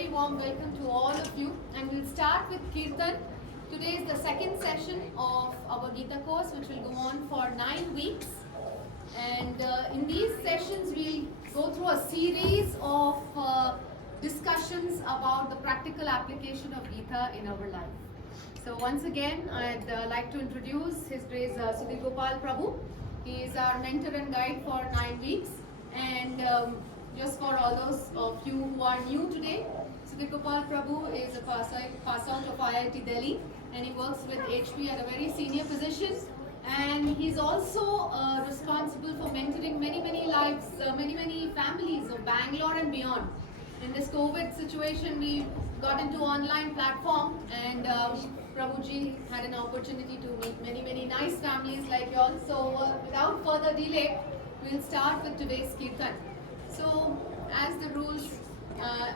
very warm welcome to all of you, and we'll start with Kirtan. Today is the second session of our Gita course, which will go on for 9 weeks. And in these sessions, we'll go through a series of discussions about the practical application of Gita in our life. So once again, I'd like to introduce His Grace Sudhir Gopal Prabhu. He is our mentor and guide for 9 weeks. And just for all those of you who are new today, Sudhir Gopal Prabhu is a pass out of IIT Delhi, and he works with HP at a very senior position. And he's also responsible for mentoring many lives, many families of Bangalore and beyond. In this COVID situation, we got into online platform, and Prabhuji had an opportunity to meet many nice families like y'all. So without further delay, we'll start with today's Kirtan. So as the rules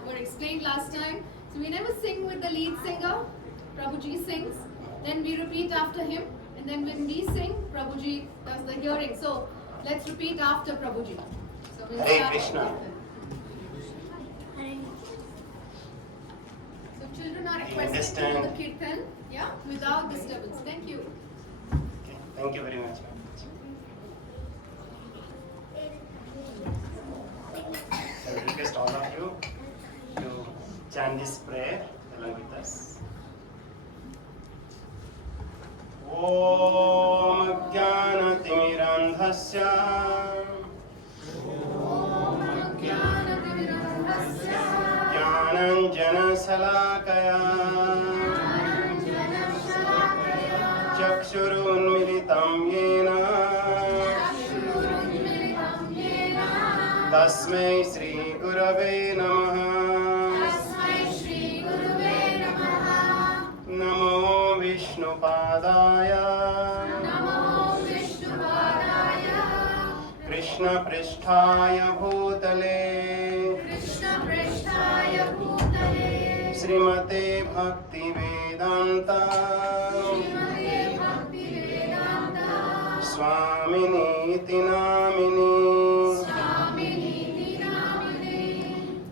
were explained last time, so we never sing with the lead singer. Prabhuji sings, then we repeat after him, and then when we sing, Prabhuji does the hearing. So let's repeat after Prabhuji. So we'll Hare start Krishna. with Kirtan. So children are requested to do the Kirtan, yeah, without disturbance. Thank you. Okay. Thank you very much. So I request all of you to chant this prayer along with us. Om Jnanatimidandhasya Jnananjana Salakaya Chakshurunmilitam Yena Tasmai Shri Gurave Namaha. Namo Vishnu Padaya Krishna Pristhaya Bhutale Srimate Bhakti Vedanta Swaminiti Namini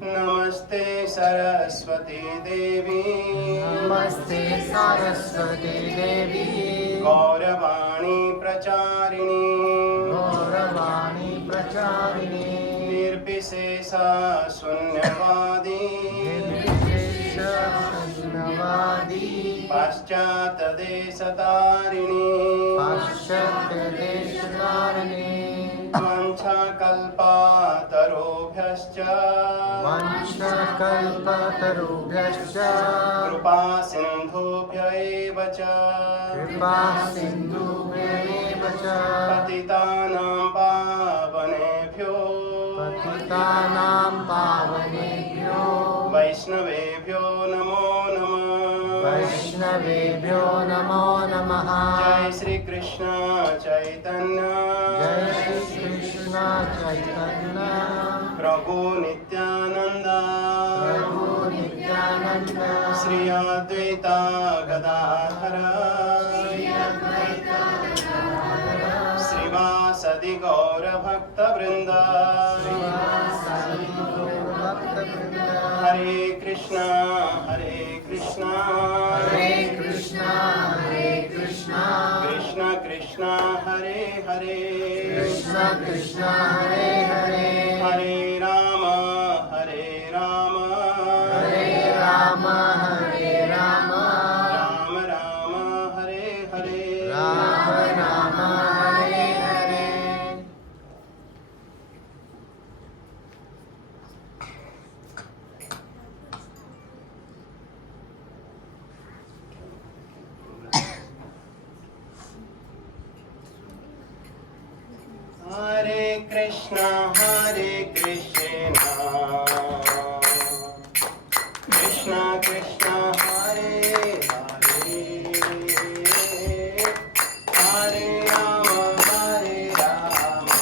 Namaste Saraswati Devi Namaste Saraswati Devi Gauravani Pracharini Gauravani Pracharini Nirvisesa Sunyavadi Nirvishesha Sunyavadi Paschata Desatarini Paschatya Deshatarini Vancha Kalpa Tarobhyascha Vancha Kalpa Tarubhyascha Kripa Sindhubhya eva cha Kripa Sindhubhya eva cha Patitanam Pavanebhyo Patitanam Pavanebhyo Vaishnavebhyo Namo Namah Vaishnavebhyo Namo Namaha Jai Shri Krishna Chaitanya Jai Shri Krishna Chaitanya Prabhu Nityananda Prabhu Nityananda Sri Advaita Gadadhara Srivasadi Gaura Bhakta Vrinda Hare Krishna Hare Krishna Hare Krishna Hare Krishna Krishna Krishna Hare Hare Krishna Krishna Hare Hare Hare Rama Hare Rama Hare Rama Hare Rama Rama Rama Hare Hare Rama Rama Hare Hare Hare Krishna Hare Krishna Krishna Krishna Hare Hare Hare Rama Hare Rama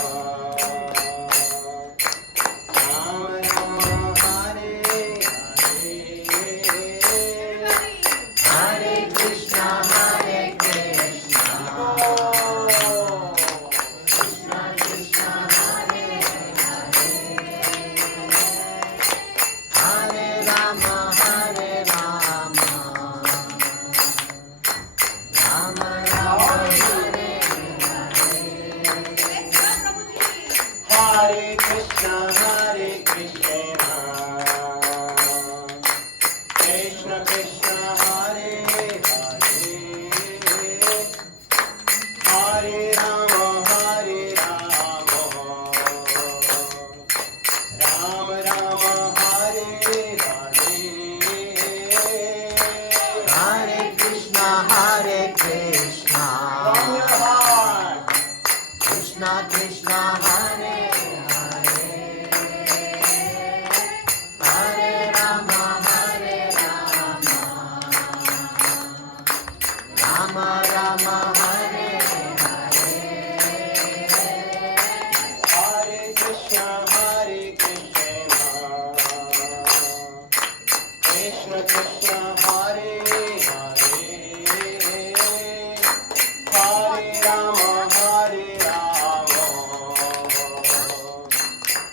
Rama Rama Hare Hare Hare Krishna Hare Krishna Krishna Krishna Hare Hare Hare Krishna, Krishna Krishna, Hare Hare, Hare Rama, Rama Rama, Hare Hare. Hare Krishna, Hare Krishna. From your heart. Krishna Krishna, Hare Hare. Hare Rama, Rama Rama, Hare Hare. Hare Krishna, Krishna Krishna, Hare Hare, Hare Rama,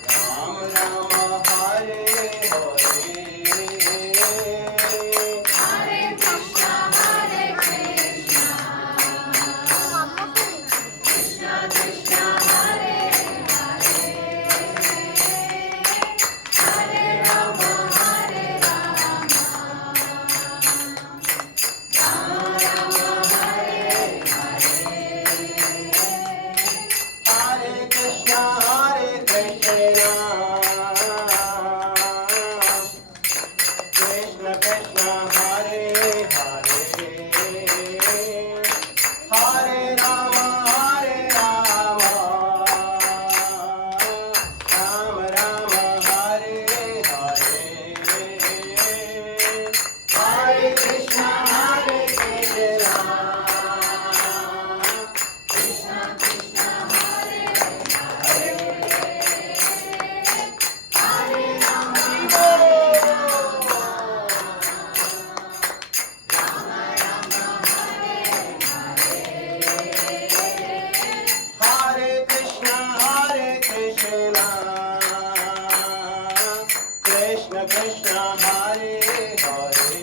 Rama Rama, Hare Hare. Hare Krishna, Krishna Krishna, Hare Hare, Hare Rama, Rama Rama, Hare Hare. Hare Krishna, Krishna Krishna, Hare Hare, Hare Rama, Rama Rama, Hare Hare. Hare Krishna, Krishna Krishna, Hare Hare, Hare Rama, Hare Krishna, Krishna Krishna, Hare Hare,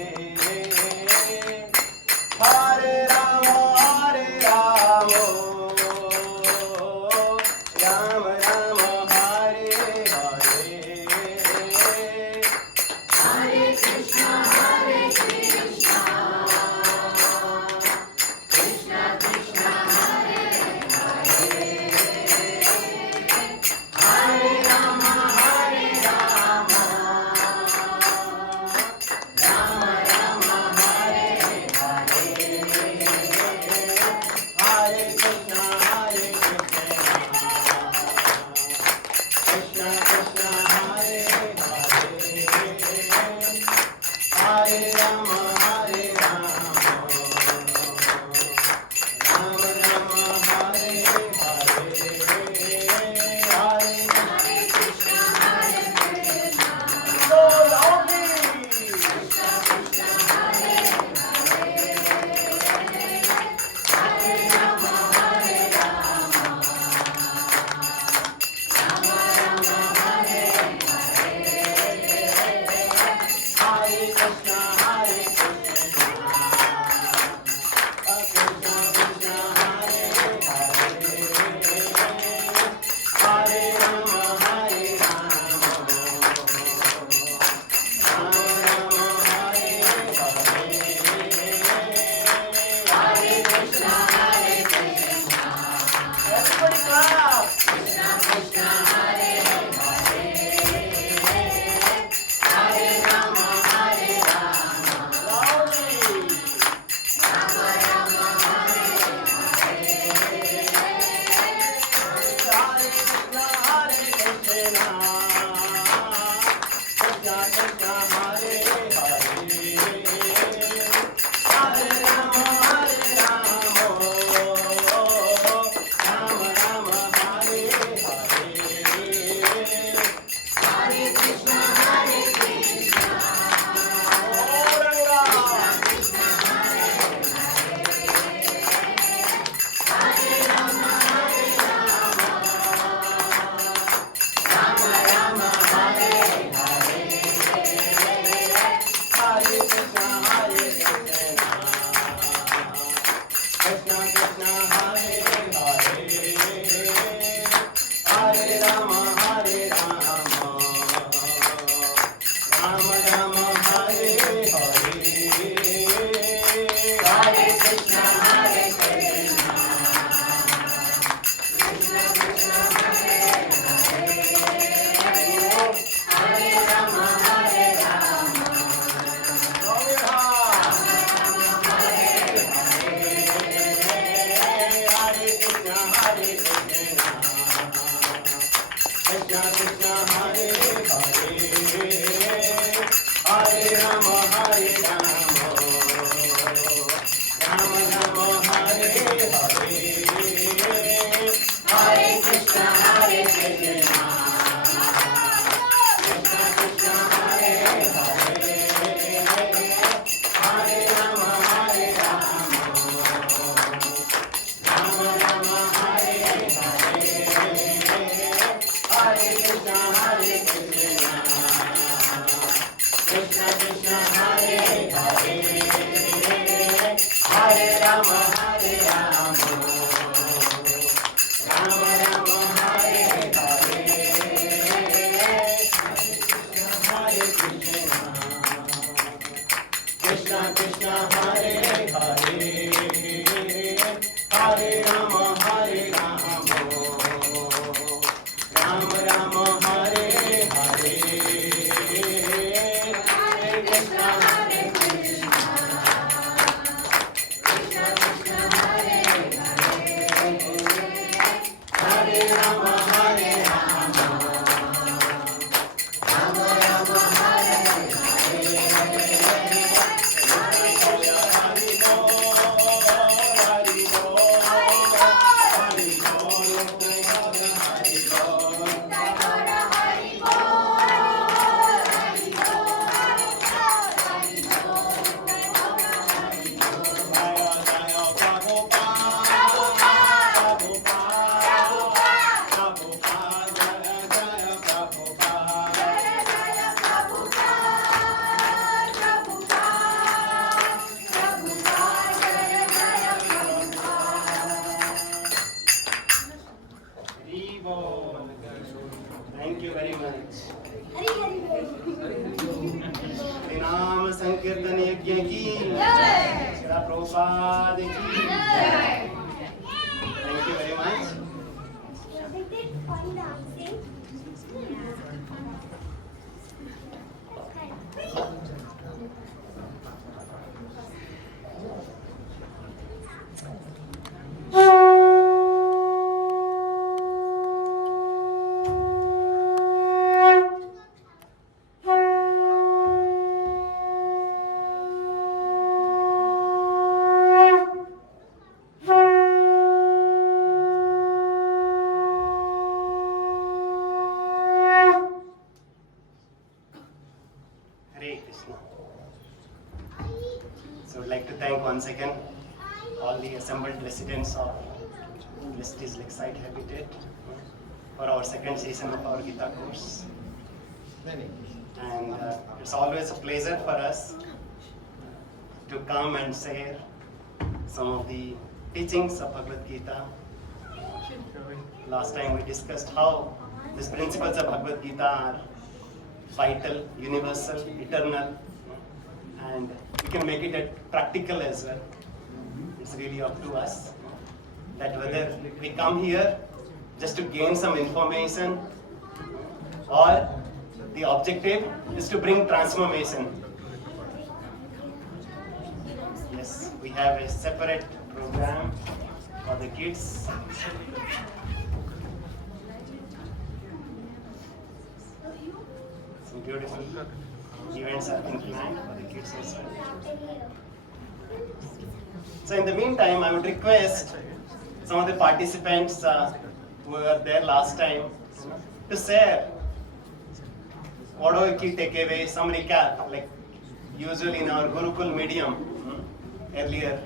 Hare Rama, Rama Rama, Hare Hare. Hare Krishna, Krishna Krishna, Hare Hare, Hare Rama, Rama Rama, Hare Hare. Hare Krishna, Krishna Krishna, Hare Hare, Hare Rama, Rama Rama, Hare Hare. Hare Krishna, so loudly. Hare Rama, Rama Rama, Hare Hare Krishna, Krishna Krishna, Hare Hare, Hare Rama, Rama Rama, Hare Hare. Hare Krishna, Everybody clap. Krishna Krishna, Hare Hare, Hare Rama, Loudly. Rama Rama, Hare Hare. Hare Krishna, Krishna Krishna, Hare Hare, Hare Rama, Rama Rama, Hare Hare. Hare Krishna, Rama Rama, Hare Hare. Thank you very much. नाम संकीर्तन यज्ञ की श्री प्रभुपाद की Thank you very much. Hare Krishna. So I'd like to thank once again all the assembled residents of Prestige Lakeside Habitat for our second season of our Gita course. And it's always a pleasure for us to come and share some of the teachings of Bhagavad Gita. Last time we discussed how these principles of Bhagavad Gita are vital, universal, eternal, and we can make it practical as well. It's really up to us that whether we come here just to gain some information or the objective is to bring transformation. Yes, we have a separate program for the kids. Some beautiful events have been planned for the kids as well. So in the meantime, I would request some of the participants who were there last time to share what are the key takeaways, some recap. Like usually in our Gurukul medium earlier,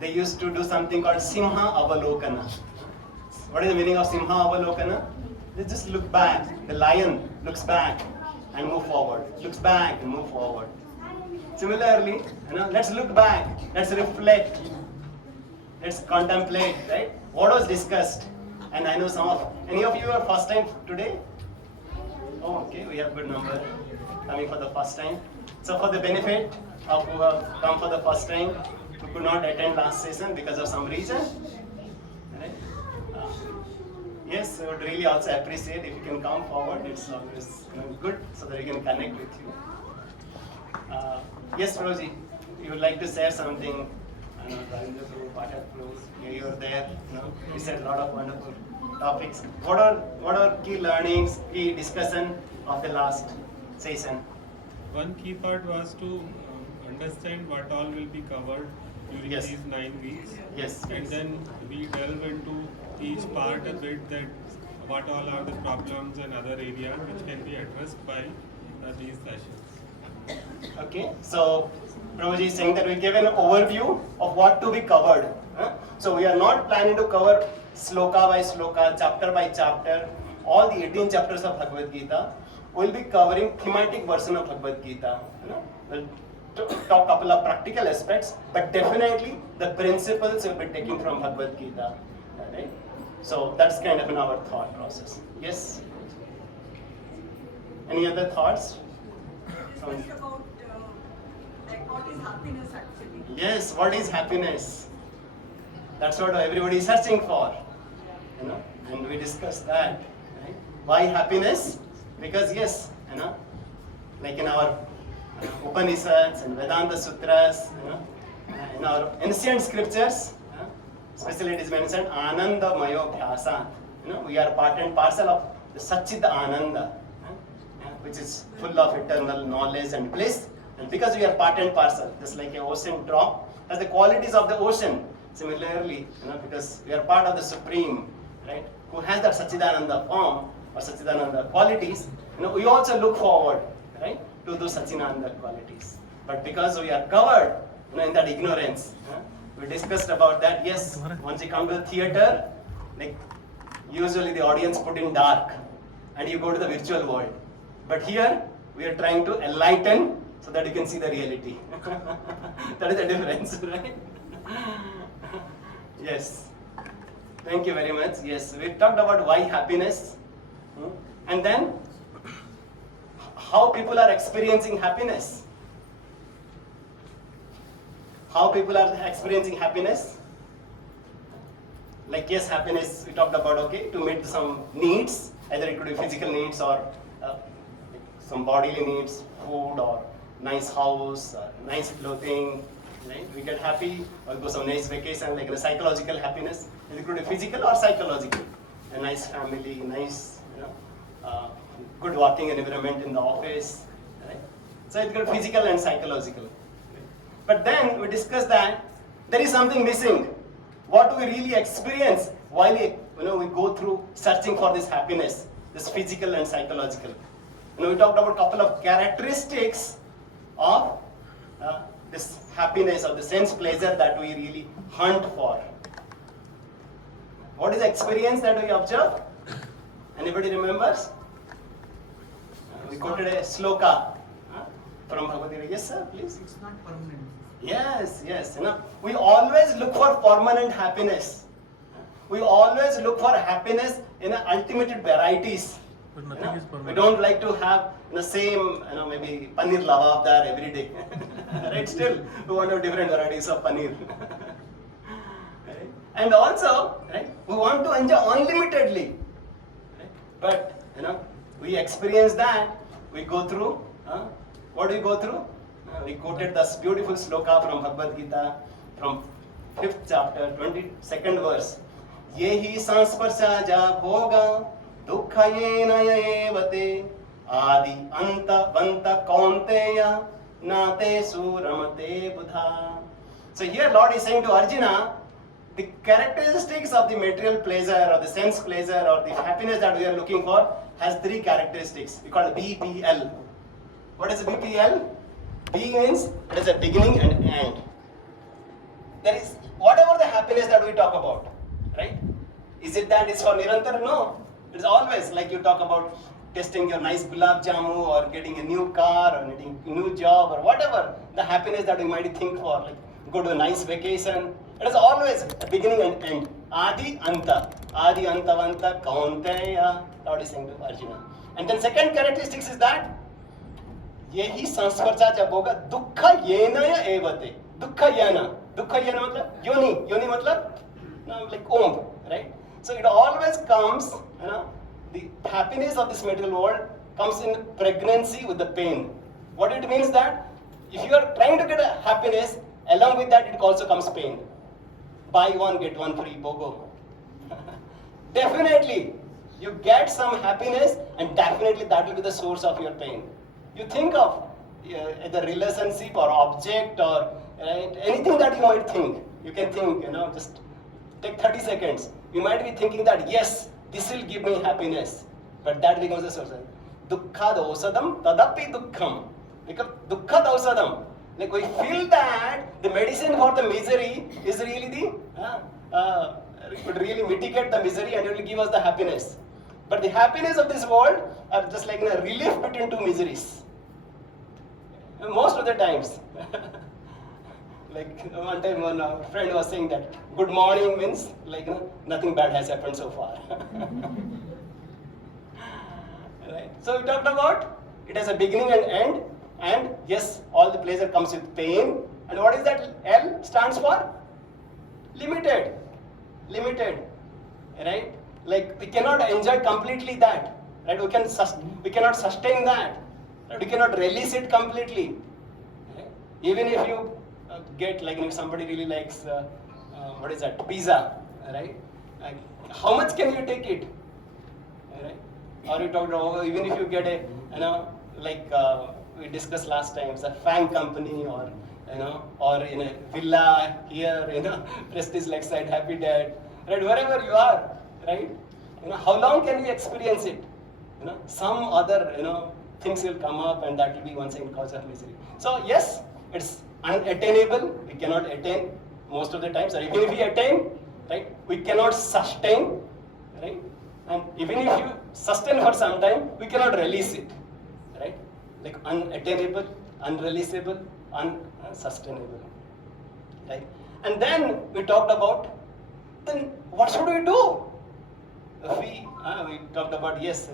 they used to do something called Simha Avalokana. What is the meaning of Simha Avalokana? They just look back. The lion looks back and move forward. Looks back and move forward. Similarly, let's look back. Let's reflect. Let's contemplate. Right? What was discussed? And I know any of you are first time today. Oh, okay. We have good number coming for the first time. So for the benefit of who have come for the first time, who could not attend last session because of some reason. Right? Yes, I would really also appreciate if you can come forward. It's always good so that we can connect with you. Yes, Rosie, you would like to share something? You were there. You said a lot of wonderful topics. What are key learnings, key discussion of the last session? One key part was to understand what all will be covered during Yes. these 9 weeks. Yes. And then we delve into each part a bit, that what all are the problems and other areas which can be addressed by these sessions. Okay, so Prabhuji is saying that we give an overview of what to be covered. So we are not planning to cover sloka by sloka, chapter by chapter, all the 18 chapters of Bhagavad Gita. We'll be covering thematic version of Bhagavad Gita. We'll talk couple of practical aspects, but definitely the principles will be taken from Bhagavad Gita. Right? So that's kind of in our thought process. Yes? Any other thoughts? Discussed about like what is happiness actually. Yes, what is happiness? That's what everybody is searching for. And we discussed that. Right? Why happiness? Because yes, like in our Upanishads and Vedanta Sutras, in our ancient scriptures, especially it is mentioned Ananda Mayo Bhyasa. We are part and parcel of the Satchit Ananda, which is full of eternal knowledge and bliss. And because we are part and parcel, just like an ocean drop has the qualities of the ocean. Similarly, because we are part of the Supreme, right, who has that Satchidananda form or Satchidananda qualities, we also look forward, right, to those Satchidananda qualities. But because we are covered, in that ignorance, we discussed about that. Yes, once you come to the theater, like usually the audience put in dark, and you go to the virtual world. But here we are trying to enlighten so that you can see the reality. That is the difference, right? Yes. Thank you very much. Yes, we talked about why happiness, and then how people are experiencing happiness. How people are experiencing happiness. Like yes, happiness we talked about, okay, to meet some needs, either it could be physical needs or some bodily needs, food or nice house, nice clothing, right? We get happy or go some nice vacation, like a psychological happiness. It could be physical or psychological. A nice family, nice, good working environment in the office, right? So it could be physical and psychological. But then we discussed that there is something missing. What do we really experience while we go through searching for this happiness, this physical and psychological? We talked about a couple of characteristics of this happiness or the sense pleasure that we really hunt for. What is the experience that we observe? Anybody remembers? We quoted a sloka from Bhagavad Gita. Yes, sir, please. It's not permanent. Yes. We always look for permanent happiness. We always look for happiness in ultimate varieties. But nothing is permanent. We don't like to have the same, maybe paneer lavabdar every day. Right? Still, we want to have different varieties of paneer. Right? And also, right, we want to enjoy unlimitedly. Right? But, we experience that. We go through. What do we go through? We quoted this beautiful sloka from Bhagavad Gita, from 5th chapter, 22nd verse. Yehi sansparsaja bhoga dukkayena evate adi anta vanta kaunteya nate suramate buddha. So here Lord is saying to Arjuna, the characteristics of the material pleasure or the sense pleasure or the happiness that we are looking for has 3 characteristics. We call it BPL. What is BPL? B means it is a beginning and end. There is whatever the happiness that we talk about, right? Is it that it's for Nirantar? No. It's always like you talk about tasting your nice gulab jamu or getting a new car or getting a new job or whatever the happiness that we might think for, like go to a nice vacation. It is always a beginning and end. Adi anta vanta kaunteya. Lord is saying to Arjuna. And then second characteristics is that यही संस्पर्शा जब होगा दुख येन एवते दुख येन मतलब योनि मतलब like womb, right? So it always comes, the happiness of this material world comes in pregnancy with the pain. What it means that if you are trying to get a happiness, along with that it also comes pain. Buy one get one free, BOGO. definitely you get some happiness, and definitely that will be the source of your pain. You think of the relationship or object or anything that you might think. You can think, just take 30 seconds. You might be thinking that, yes, this will give me happiness. But that becomes the source. Dukkha dosadam tadapi dukkham. Because dukkha dosadam. Like we feel that the medicine for the misery is really it would really mitigate the misery and it will give us the happiness. But the happiness of this world are just like a relief between two miseries. Most of the times. Like one time one friend was saying that good morning means like nothing bad has happened so far. Right? So we talked about it has a beginning and end, and yes, all the pleasure comes with pain. And what is that? L stands for limited. Limited. Right? Like we cannot enjoy completely that. Right? We cannot sustain that. Right? We cannot release it completely. Right? Even if you get like if somebody really likes what is that, pizza, right? Like, how much can you take it, right? Or you talked about even if you get a like we discussed last time, it's a FANG company or or in a villa here, Prestige Lakeside, Happy Dad, right? Wherever you are, right? How long can you experience it? Some other things will come up and that will be once again cause of misery. So yes, it's unattainable. We cannot attain most of the times, or even if we attain, right, we cannot sustain, right? And even if you sustain for some time, we cannot release it, right? Like unattainable, unreleasable, unsustainable, right? And then we talked about, then what should we do? We talked about, yes,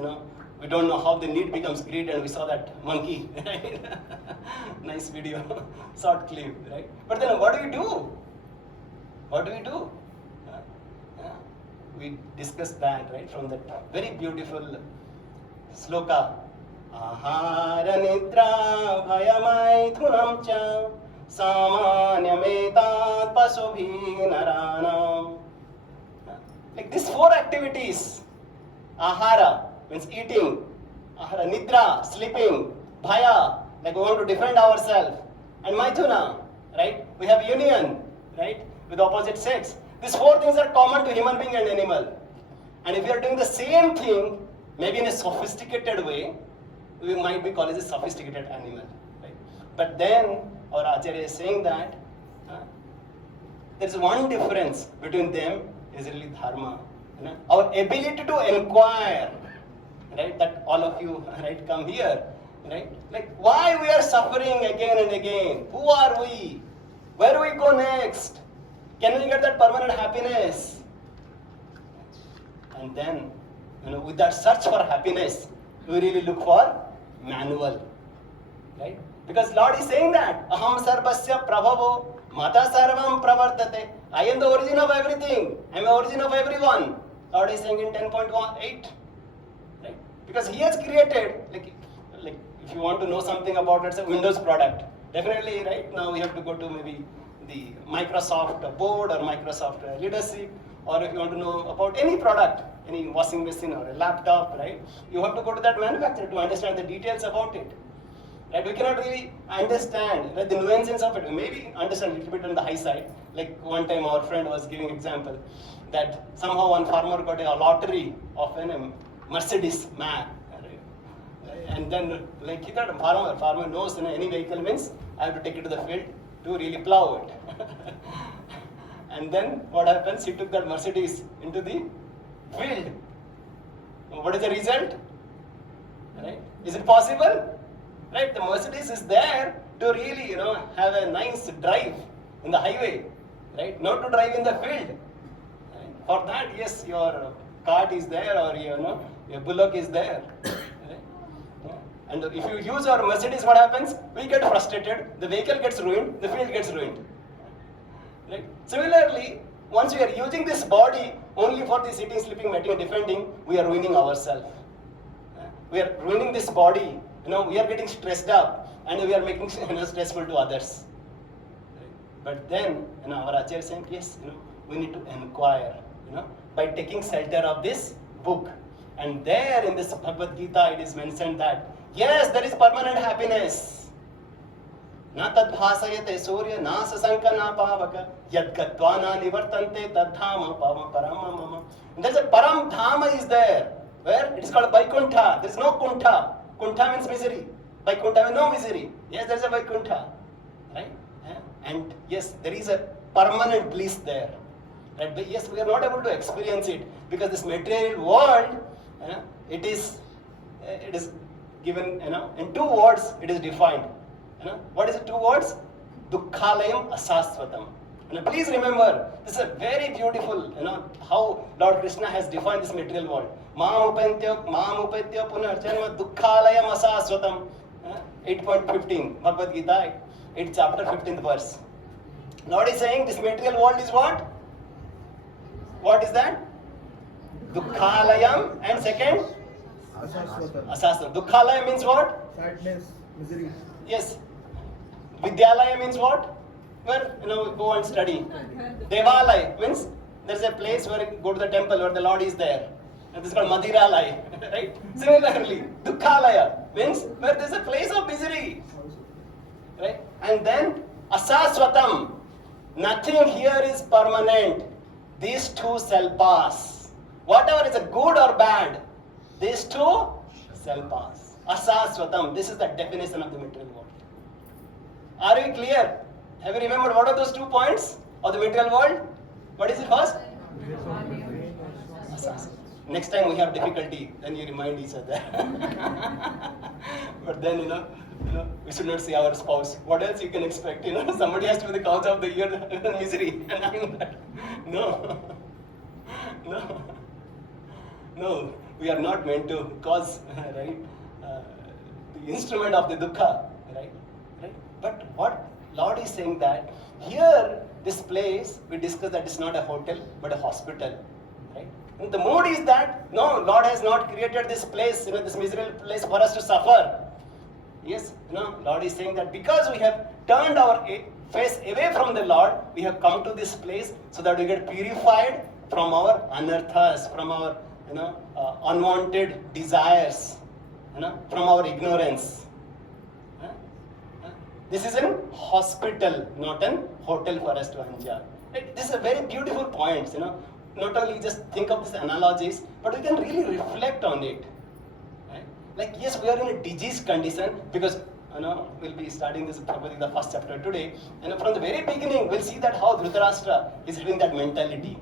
we don't know how the need becomes greed, and we saw that monkey, right? Nice video, short clip, right? But then what do we do? What do we do? We discussed that, right, from that very beautiful sloka. Ahara nidra bhayamaithunam cha samanyametat pasubhi naranam. Like these four activities, ahara means eating, ahara nidra, sleeping, bhaya, like we want to defend ourselves, and maithuna, right, we have union, right, with opposite sex. These four things are common to human being and animal. And if we are doing the same thing, maybe in a sophisticated way, we might be called as a sophisticated animal, right? But then our Acharya is saying that there's one difference between them is really dharma. Our ability to inquire, right? That all of you, right, come here, right? Like why we are suffering again and again? Who are we? Where do we go next? Can we get that permanent happiness? And then, with that search for happiness, we really look for manual, right? Because Lord is saying that aham sarvasya prabhavo mata sarvam pravartate. I am the origin of everything. I am the origin of everyone. Lord is saying in 10.8, right? Because He has created, like if you want to know something about it's a Windows product, definitely, right? Now we have to go to maybe the Microsoft board or Microsoft leadership, or if you want to know about any product, any washing machine or a laptop, right? You have to go to that manufacturer to understand the details about it, right? We cannot really understand, right, the nuances of it. We maybe understand a little bit on the high side. Like one time our friend was giving example that somehow one farmer got a lottery of a Mercedes man, right? And then like he thought farmer knows any vehicle means I have to take it to the field to really plow it. And then what happens? He took that Mercedes into the field. What is the result? Right? Is it possible? Right? The Mercedes is there to really, have a nice drive in the highway, right? Not to drive in the field. Right? For that, yes, your cart is there or your bullock is there. And if you use our Mercedes, what happens? We get frustrated, the vehicle gets ruined, the field gets ruined. Right? Similarly, once we are using this body only for the sitting, sleeping, mating, defending, we are ruining ourselves. We are ruining this body. We are getting stressed up and we are making stressful to others. Right? But then, our Acharya is saying, yes, we need to inquire. by taking shelter of this book. And there in this Bhagavad Gita, it is mentioned that, yes, there is permanent happiness. Na tad bhasayate surya na sasanka na pavaka yad gatva na nivartante tad dhama pavam parama mama. There's a param dhama is there, where it is called Vaikuntha. There is no kuntha. Kuntha means misery. Vaikuntha means no misery. Yes, there is a Vaikuntha, right? And yes, there is a permanent bliss there. Right? But yes, we are not able to experience it because this material world, it is given, in two words it is defined. What is the two words? Dukkhalayam asasvatam. Please remember, this is a very beautiful, how Lord Krishna has defined this material world. Mam upetyo punarjanma dukkhalayam asasvatam. 8.15 Bhagavad Gita, 8 chapter 15th verse. Lord is saying this material world is what? What is that? Dukkhalayam, and second? Asasvatam. Dukkhalayam means what? Sadness, misery. Yes. Vidyalaya means what? Where we go and study. Devalaya means there is a place where you go to the temple where the Lord is there. And this is called Madiralaya, right? Similarly, Dukkhalaya means where there is a place of misery, right? And then Asaswatam, nothing here is permanent. These two shall pass. Whatever is a good or bad, these two shall pass. Asaswatam, this is the definition of the material world. Are we clear? Have you remembered what are those 2 points of the material world? What is it first? Asaswatam. Next time we have difficulty, then you remind each other. But then, we should not see our spouse. What else you can expect? Somebody has to be the cause of the year misery. No. No, we are not meant to cause, right? The instrument of the dukkha, right? But what Lord is saying that here, this place, we discussed that it's not a hotel, but a hospital, right? And the mood is that, no, Lord has not created this place, this miserable place for us to suffer. Yes, Lord is saying that because we have turned our face away from the Lord, we have come to this place so that we get purified from our anarthas, from our, unwanted desires, from our ignorance. This is a hospital, not a hotel for us to enjoy. Right? This is a very beautiful point, Not only just think of these analogies, but we can really reflect on it. Right? Like, yes, we are in a diseased condition because, we'll be starting this probably the first chapter today. And from the very beginning, we'll see that how Dhritarashtra is having that mentality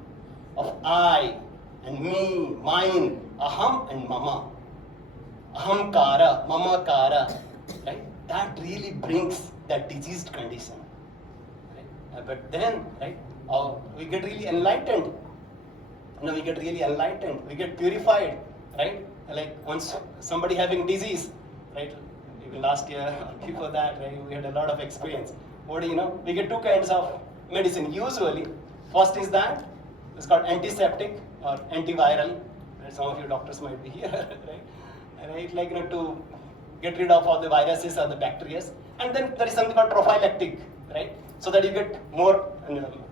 of I and me, mine, aham and mama. Ahamkara, mamakara. Right? That really brings that diseased condition. Right? But then, right, we get really enlightened. We get really enlightened. We get purified, right? Like once somebody having disease, right? Even last year, before that, right, we had a lot of experience. What do you know? We get 2 kinds of medicine. Usually, first is that it's called antiseptic or antiviral. Right? Some of you doctors might be here, right? Right? Like to get rid of all the viruses or the bacteria. And then there is something called prophylactic, right? So that you get more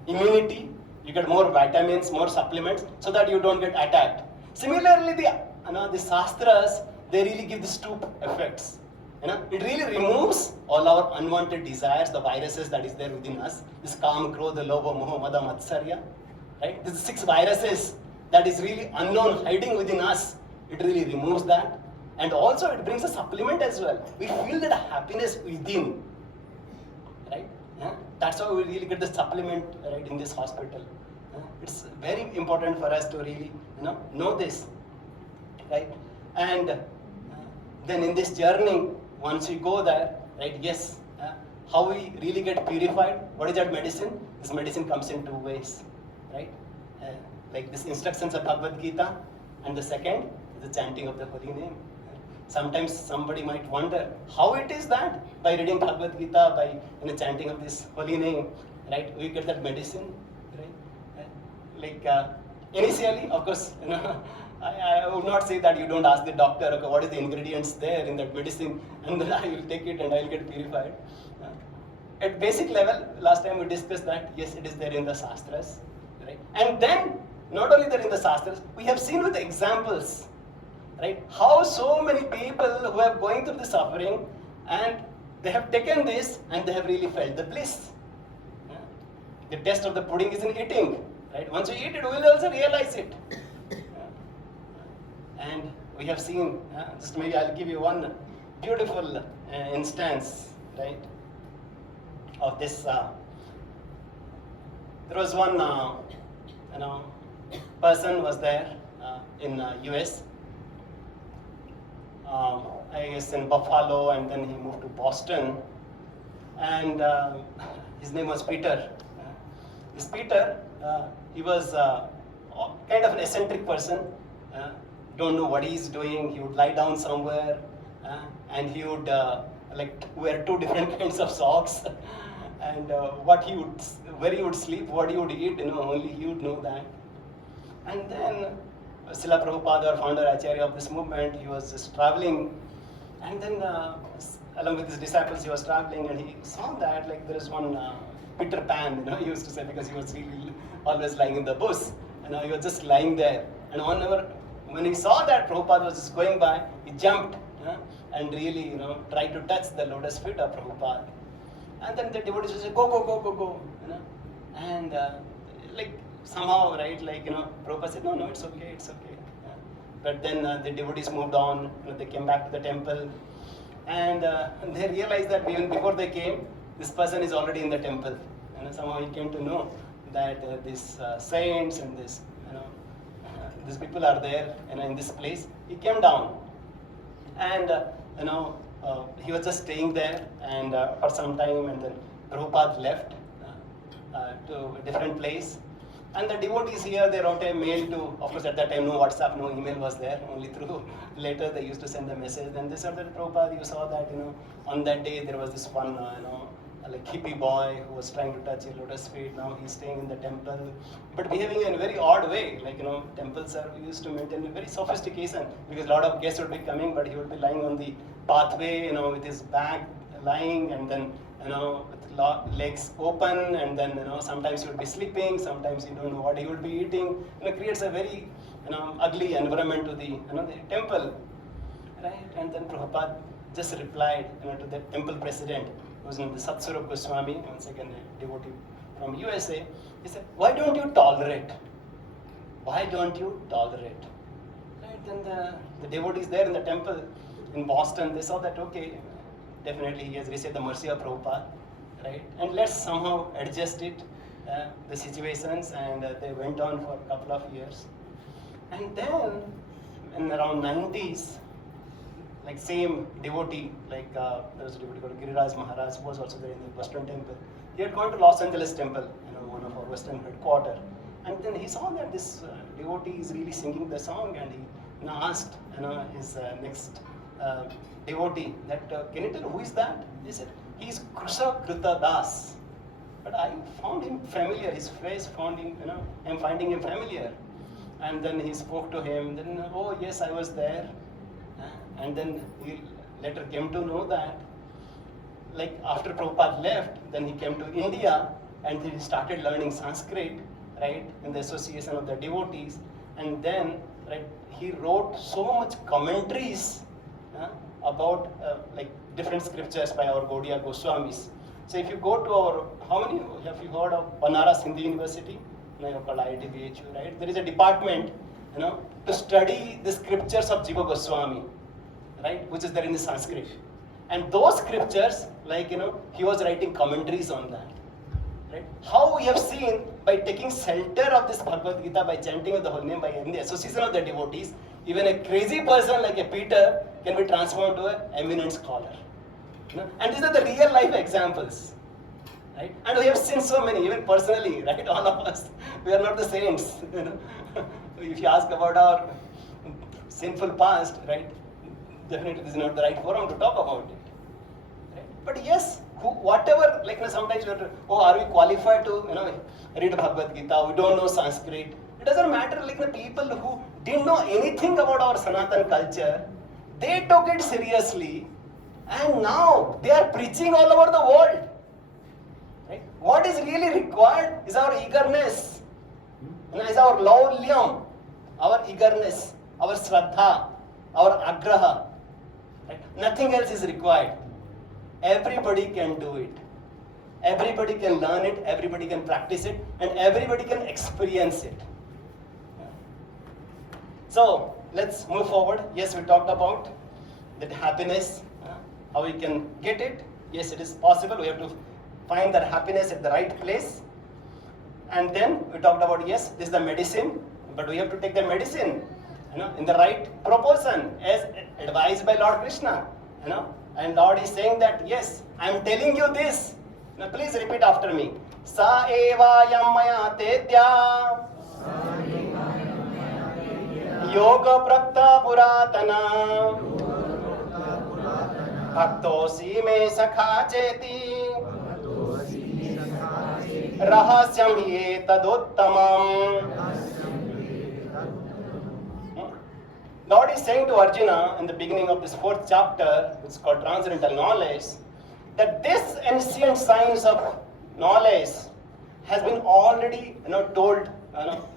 immunity, you get more vitamins, more supplements, so that you don't get attacked. Similarly, the Shastras, they really give these 2 effects. It really removes all our unwanted desires, the viruses that is there within us. This Kam, Krodha, Lobha, Moha, Mada, Matsarya. Right? These 6 viruses that is really unknown, hiding within us. It really removes that. And also it brings a supplement as well. We feel that happiness within. Right? That's why we really get the supplement, right, in this hospital. It's very important for us to really, know this. Right? And then in this journey, once we go there, right, yes, how we really get purified, what is that medicine? This medicine comes in 2 ways, right? Like this instructions of Bhagavad Gita, and the second is the chanting of the holy name. Sometimes somebody might wonder how it is that by reading Bhagavad Gita, by chanting of this holy name, right, we get that medicine, right? Like initially, of course, I would not say that you don't ask the doctor, okay, what is the ingredients there in that medicine, and then I will take it and I will get purified. At basic level, last time we discussed that, yes, it is there in the Shastras, right? And then not only that in the Shastras, we have seen with examples, right? How so many people who are going through the suffering and they have taken this and they have really felt the bliss. Yeah. The test of the pudding is in eating, right? Once you eat it, we will also realize it. Yeah. And we have seen, just maybe I'll give you one beautiful instance, right, of this. There was one, person was there in US. I guess in Buffalo, and then he moved to Boston, and his name was Peter. This Peter, he was kind of an eccentric person. Don't know what he's doing. He would lie down somewhere, and he would like wear two different kinds of socks, and where he would sleep, what he would eat, only he would know that. And then Srila Prabhupada, our founder Acharya of this movement, he was just traveling, and then along with his disciples he was traveling, and he saw that like there is one Peter Pan, he used to say, because he was really always lying in the bush, he was just lying there, and when he saw that Prabhupada was just going by, he jumped and really tried to touch the lotus feet of Prabhupada, and then the devotees would say, go, and like somehow, right, like, Prabhupada said, no, it's okay. Yeah. But then the devotees moved on, they came back to the temple, and they realized that even before they came, this person is already in the temple. Somehow he came to know that these saints and these people are there, in this place. He came down, and he was just staying there, and for some time, and then Prabhupada left to a different place. And the devotees here, they wrote a mail to, of course at that time no WhatsApp, no email was there, only through later they used to send a message. And they said that Prabhupada, you saw that, on that day there was this one, like hippie boy who was trying to touch your lotus feet. Now he's staying in the temple, but behaving in a very odd way. Like, temples are used to maintain a very sophistication, because a lot of guests would be coming, but he would be lying on the pathway, with his bag lying, and then, with legs open, and then, sometimes he would be sleeping, sometimes you don't know what he would be eating. It creates a very, ugly environment to the, the temple, right? And then Prabhupada just replied, to the temple president, who was named the Satswarup Goswami, once again a devotee from USA. He said, why don't you tolerate? Why don't you tolerate? Right? Then the devotees there in the temple in Boston, they saw that, okay, definitely he has received the mercy of Prabhupada, right? And let's somehow adjust it, the situations, and they went on for a couple of years. And then in around 90s, like same devotee, like there was a devotee called Giriraj Maharaj, who was also there in the Western temple. He had gone to Los Angeles temple, one of our Western headquarters. And then he saw that this devotee is really singing the song, and he asked his next devotee that, can you tell who is that? He said, he's Krusha Krita Das. But I found him familiar, his face found him, I'm finding him familiar. And then he spoke to him, then, oh yes, I was there. And then he later came to know that, like after Prabhupada left, then he came to India, and he started learning Sanskrit, right, in the association of the devotees. And then, right, he wrote so much commentaries about like different scriptures by our Gaudiya Goswamis. So if you go to our, how many have you heard of Banaras Hindu University? Called IITBHU, right? There is a department, to study the scriptures of Jiva Goswami, right, which is there in the Sanskrit. And those scriptures, like, he was writing commentaries on that, right? How we have seen, by taking shelter of this Bhagavad Gita, by chanting of the holy name, by in the association of the devotees, even a crazy person like a Peter can be transformed to an eminent scholar. And these are the real life examples, right? And we have seen so many, even personally, right? All of us, we are not the saints. If you ask about our sinful past, right? Definitely this is not the right forum to talk about it. Right? But yes, whatever, like sometimes you have to, are we qualified to read Bhagavad Gita? We don't know Sanskrit. It doesn't matter, like the people who didn't know anything about our Sanatan culture, they took it seriously, and now they are preaching all over the world. Right? What is really required is our eagerness. is our laulyam, our eagerness, our shraddha, our agraha. Right? Nothing else is required. Everybody can do it. Everybody can learn it, everybody can practice it, and everybody can experience it. So, let's move forward. Yes, we talked about that happiness, how we can get it. Yes, it is possible. We have to find that happiness at the right place. And then we talked about, yes, this is the medicine, but we have to take the medicine, in the right proportion, as advised by Lord Krishna, And Lord is saying that, yes, I am telling you this. Now please repeat after me. Sa eva yamaya tedya yoga prakta puratana bhaktosi me sakha cheti rahasyam hi taduttamam. Lord is saying to Arjuna in the beginning of this 4th chapter, it's called Transcendental Knowledge, that this ancient science of knowledge has been already told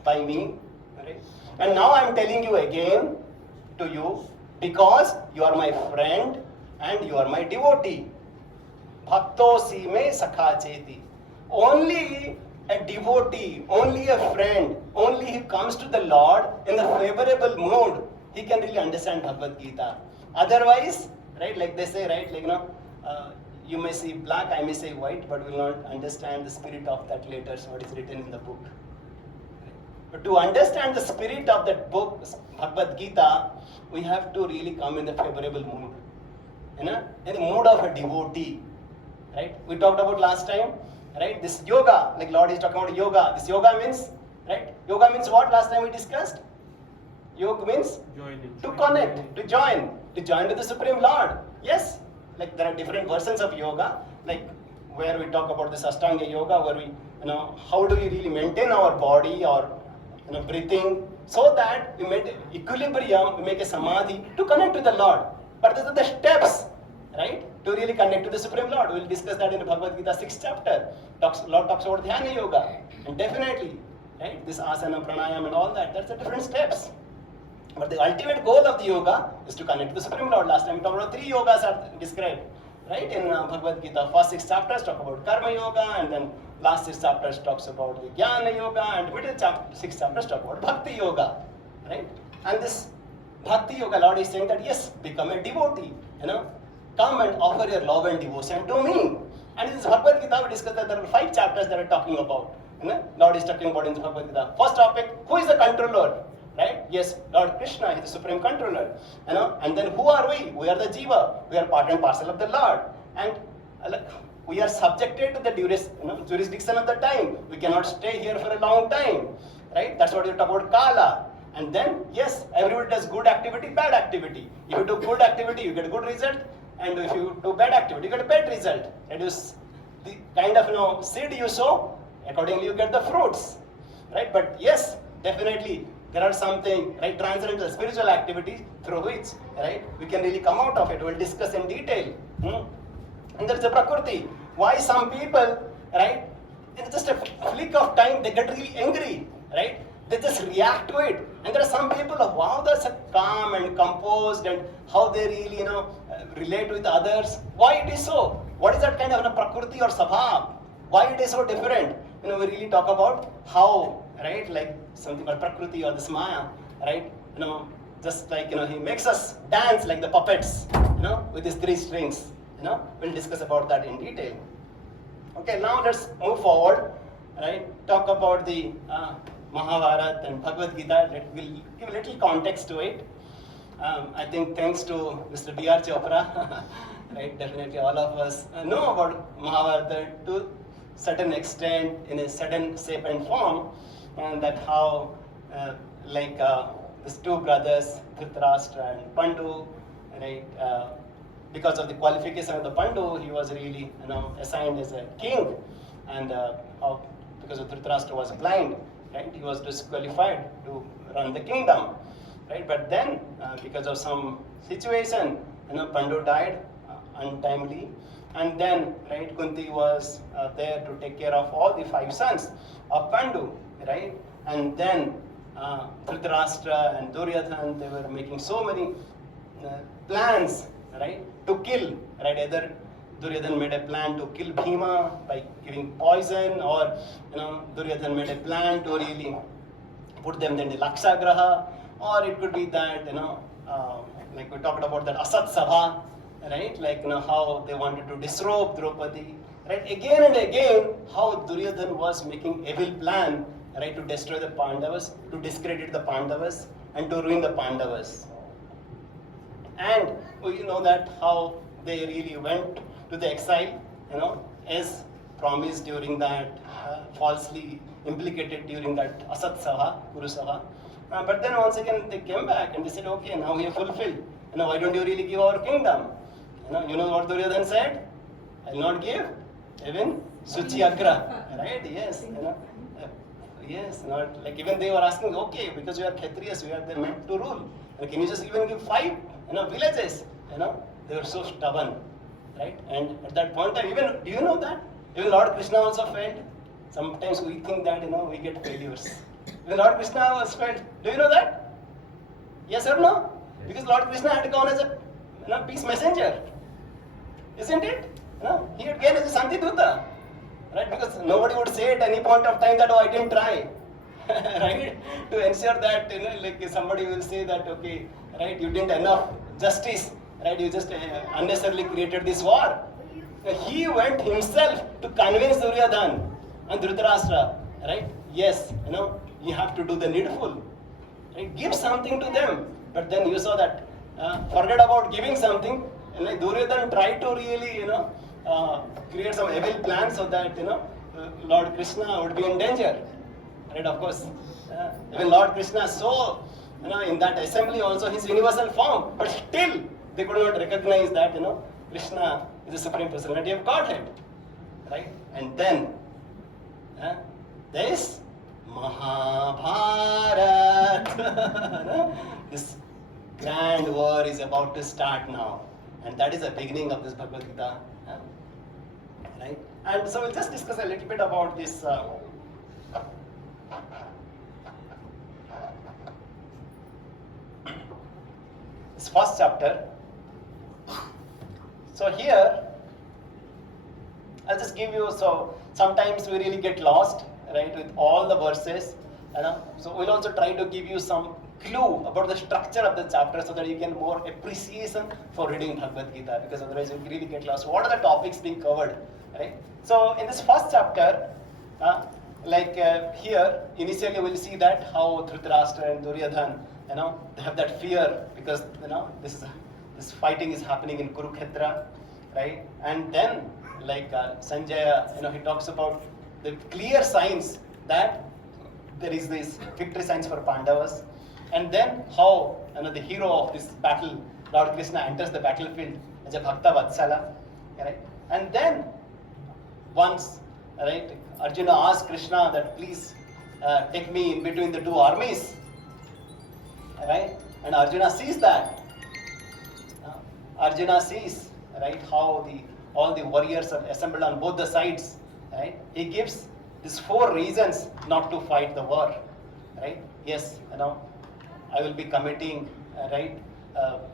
by me. Right? And now I am telling you again to you because you are my friend and you are my devotee. Bhaktosi me sakha cheti. Only a devotee, only a friend, only he comes to the Lord in the favorable mood, he can really understand Bhagavad Gita. Otherwise, right, like they say, right, you may see black, I may say white, but will not understand the spirit of that letters, what is written in the book. But to understand the spirit of that book, Bhagavad Gita, we have to really come in the favorable mood. In the mood of a devotee. Right? We talked about last time, right? This yoga, like Lord is talking about yoga. This yoga means, right? Yoga means what last time we discussed? Yoga means Joining. to connect, to join with the Supreme Lord. Yes, like there are different versions of yoga, like where we talk about this Ashtanga yoga, where we, how do we really maintain our body or, breathing, so that we make equilibrium, we make a samadhi to connect with the Lord. But these are the steps, right, to really connect to the Supreme Lord. We will discuss that in the Bhagavad Gita 6th chapter. Lord talks about Dhyana yoga, and definitely, right, this asana, pranayam, and all that. That's the different steps. But the ultimate goal of the yoga is to connect to the Supreme Lord. Last time we talked about 3 yogas are described, right, in Bhagavad Gita. First 6 chapters talk about karma yoga, and then last 6 chapters talks about the jnana yoga, and middle 6 chapters talk about bhakti yoga, right? And this bhakti yoga, Lord is saying that yes, become a devotee, come and offer your love and devotion to me. And in this Bhagavad Gita, we discussed that there are 5 chapters that are talking about. Lord is talking about in the Bhagavad Gita. First topic, who is the controller? Right? Yes, Lord Krishna is the supreme controller. And then who are we? We are the jiva. We are part and parcel of the Lord. And we are subjected to the jurisdiction of the time. We cannot stay here for a long time. Right? That's what you talk about kala. And then, yes, everybody does good activity, bad activity. If you do good activity, you get a good result. And if you do bad activity, you get a bad result. It is the kind of seed you sow, accordingly you get the fruits. Right? But yes, definitely, there are something, right, transcendental spiritual activities through which, right, we can really come out of it. We'll discuss in detail. And there's a prakriti. Why some people, right, in just a flick of time, they get really angry, right? They just react to it. And there are some people, wow, they're so calm and composed, and how they really, relate with others. Why it is so? What is that kind of prakriti or sabha? Why it is so different? We really talk about how, right, like something called prakriti or this maya, right? Just like, he makes us dance like the puppets, with his 3 strings. We'll discuss about that in detail. Okay, now let's move forward, right? Talk about the Mahabharata and Bhagavad Gita. We'll give a little context to it. I think thanks to Mr. B.R. Chopra, right? Definitely all of us know about Mahabharata to certain extent, in a certain shape and form, and that how, these 2 brothers, Dhritarashtra and Pandu, right? Because of the qualification of the Pandu, he was really, assigned as a king, and because of Dhritarashtra was blind, right? He was disqualified to run the kingdom, right? But then, because of some situation, Pandu died untimely, and then, right, Kunti was there to take care of all the 5 sons of Pandu, right? And then Dhritarashtra and Duryodhana, they were making so many plans, right, to kill, right? Either Duryodhana made a plan to kill Bhima by giving poison, or Duryodhana made a plan to really put them in the Laksagraha, or it could be that like we talked about that Asat Sabha, right? Like how they wanted to disrobe Draupadi, right? Again and again, how Duryodhana was making evil plan, right, to destroy the Pandavas, to discredit the Pandavas, and to ruin the Pandavas. And you know that how they really went to the exile, as promised during that, falsely implicated during that Asat Sabha, Kuru Sabha. But then once again they came back and they said, okay, now we have fulfilled. Why don't you really give our kingdom? You know what Duryodhana said? I will not give even Suchi Agra, right? Yes, yes, not like even they were asking, okay, because we are Kshatriyas, we are there meant to rule. Can you just even give 5, villages? They were so stubborn, right? And at that point, even do you know that even Lord Krishna also failed? Sometimes we think that we get failures. Even Lord Krishna was failed. Do you know that? Yes or no? Because Lord Krishna had gone as a peace messenger, isn't it? He had gone as a Santiduta, right? Because nobody would say at any point of time that, oh, I didn't try, right? To ensure that, like somebody will say that, okay, right, you didn't enough justice, right? You just unnecessarily created this war. He went himself to convince Duryodhana and Dhritarashtra, right? Yes, you have to do the needful, right? Give something to them. But then you saw that, forget about giving something, and like Duryodhana tried to really, create some evil plan so that, Lord Krishna would be in danger, right? Of course, even Lord Krishna saw, in that assembly also his universal form, but still they could not recognize that, Krishna is the Supreme Personality of Godhead, right? And then, this Mahabharata, this grand war is about to start now, and that is the beginning of this Bhagavad Gita, right? And so we'll just discuss a little bit about this. This first chapter. So here, I'll just give you. So sometimes we really get lost, right, with all the verses. So we'll also try to give you some clue about the structure of the chapter so that you can more appreciation for reading Bhagavad Gita, because otherwise you really get lost. What are the topics being covered, right? So in this first chapter, here, initially we'll see that how Dhritarashtra and Duryodhana, they have that fear because, this fighting is happening in Kurukshetra, right? And then, Sanjaya, he talks about the clear signs that there is this victory signs for Pandavas. And then how, the hero of this battle, Lord Krishna, enters the battlefield as a Bhakta Vatsala, right? And then, once, right, Arjuna asks Krishna that please take me in between the two armies, right? And Arjuna sees that. Arjuna sees, right, how all the warriors are assembled on both the sides, right? He gives these 4 reasons not to fight the war, right? Yes, I will be committing,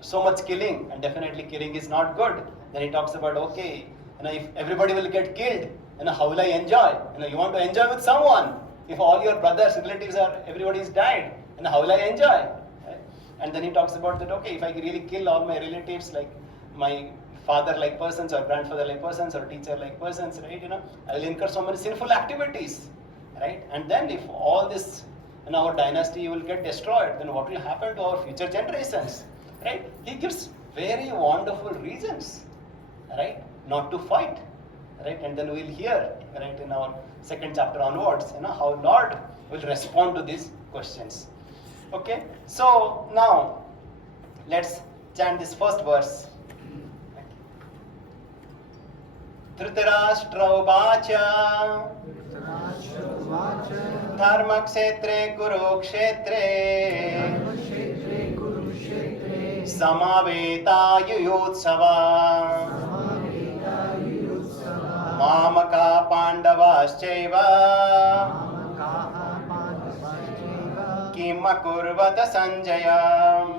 so much killing, and definitely killing is not good. Then he talks about, okay, if everybody will get killed, how will I enjoy? You want to enjoy with someone. If all your brothers, relatives everybody is died, how will I enjoy? Right? And then he talks about that, okay, if I really kill all my relatives, like my father-like persons or grandfather-like persons or teacher-like persons, right, I will incur so many sinful activities, right? And then if all this in our dynasty will get destroyed, then what will happen to our future generations, right? He gives very wonderful reasons, right, not to fight, right? And then we'll hear, right, in our second chapter onwards, how Lord will respond to these questions. Okay, so now let's chant this first verse. Dhritarashtra uvacha Dharmakshetre Kurukshetre Samaveta Yuyutsava Mamaka Pandavaschaiva Kim अकुर्वत Sanjaya.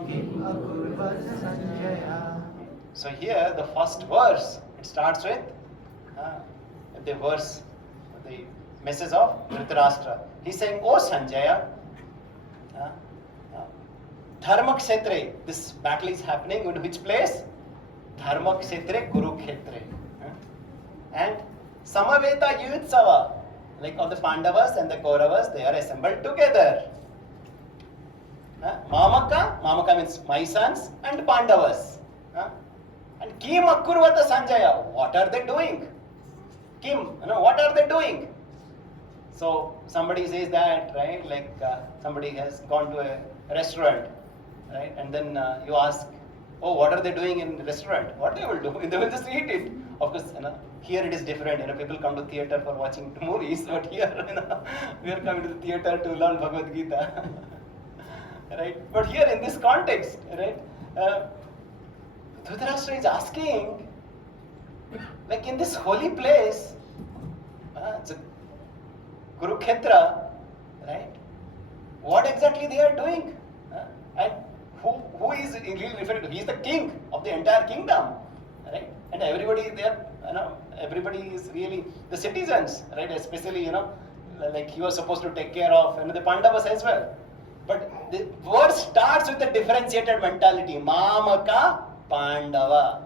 किम् अकुर्वत Sanjay So here the first verse, it starts with the verse, the message of Dhritarashtra. He's saying, "Oh Sanjaya, Dharma Kshetre, this battle is happening in which place? Dharma Kshetre, Kurukshetre. And Samaveta Yutsava, like all the Pandavas and the Kauravas, they are assembled together. Mamaka means my sons and Pandavas. And Kim Akurvata Sanjaya, what are they doing? Kim, what are they doing? So somebody says that, right? Like somebody has gone to a restaurant, right? And then you ask, oh, what are they doing in the restaurant? What they will do? They will just eat it. Of course, here it is different. People come to theater for watching movies, but here, we are coming to the theater to learn Bhagavad Gita, right? But here in this context, right? Dhritarashtra is asking, like in this holy place, it's a Kurukshetra, right? What exactly they are doing? And who is really referring to? He is the king of the entire kingdom, right? And everybody there, everybody is really the citizens, right? Especially, like he was supposed to take care of the Pandavas as well. But the verse starts with a differentiated mentality. Mamaka Pandava.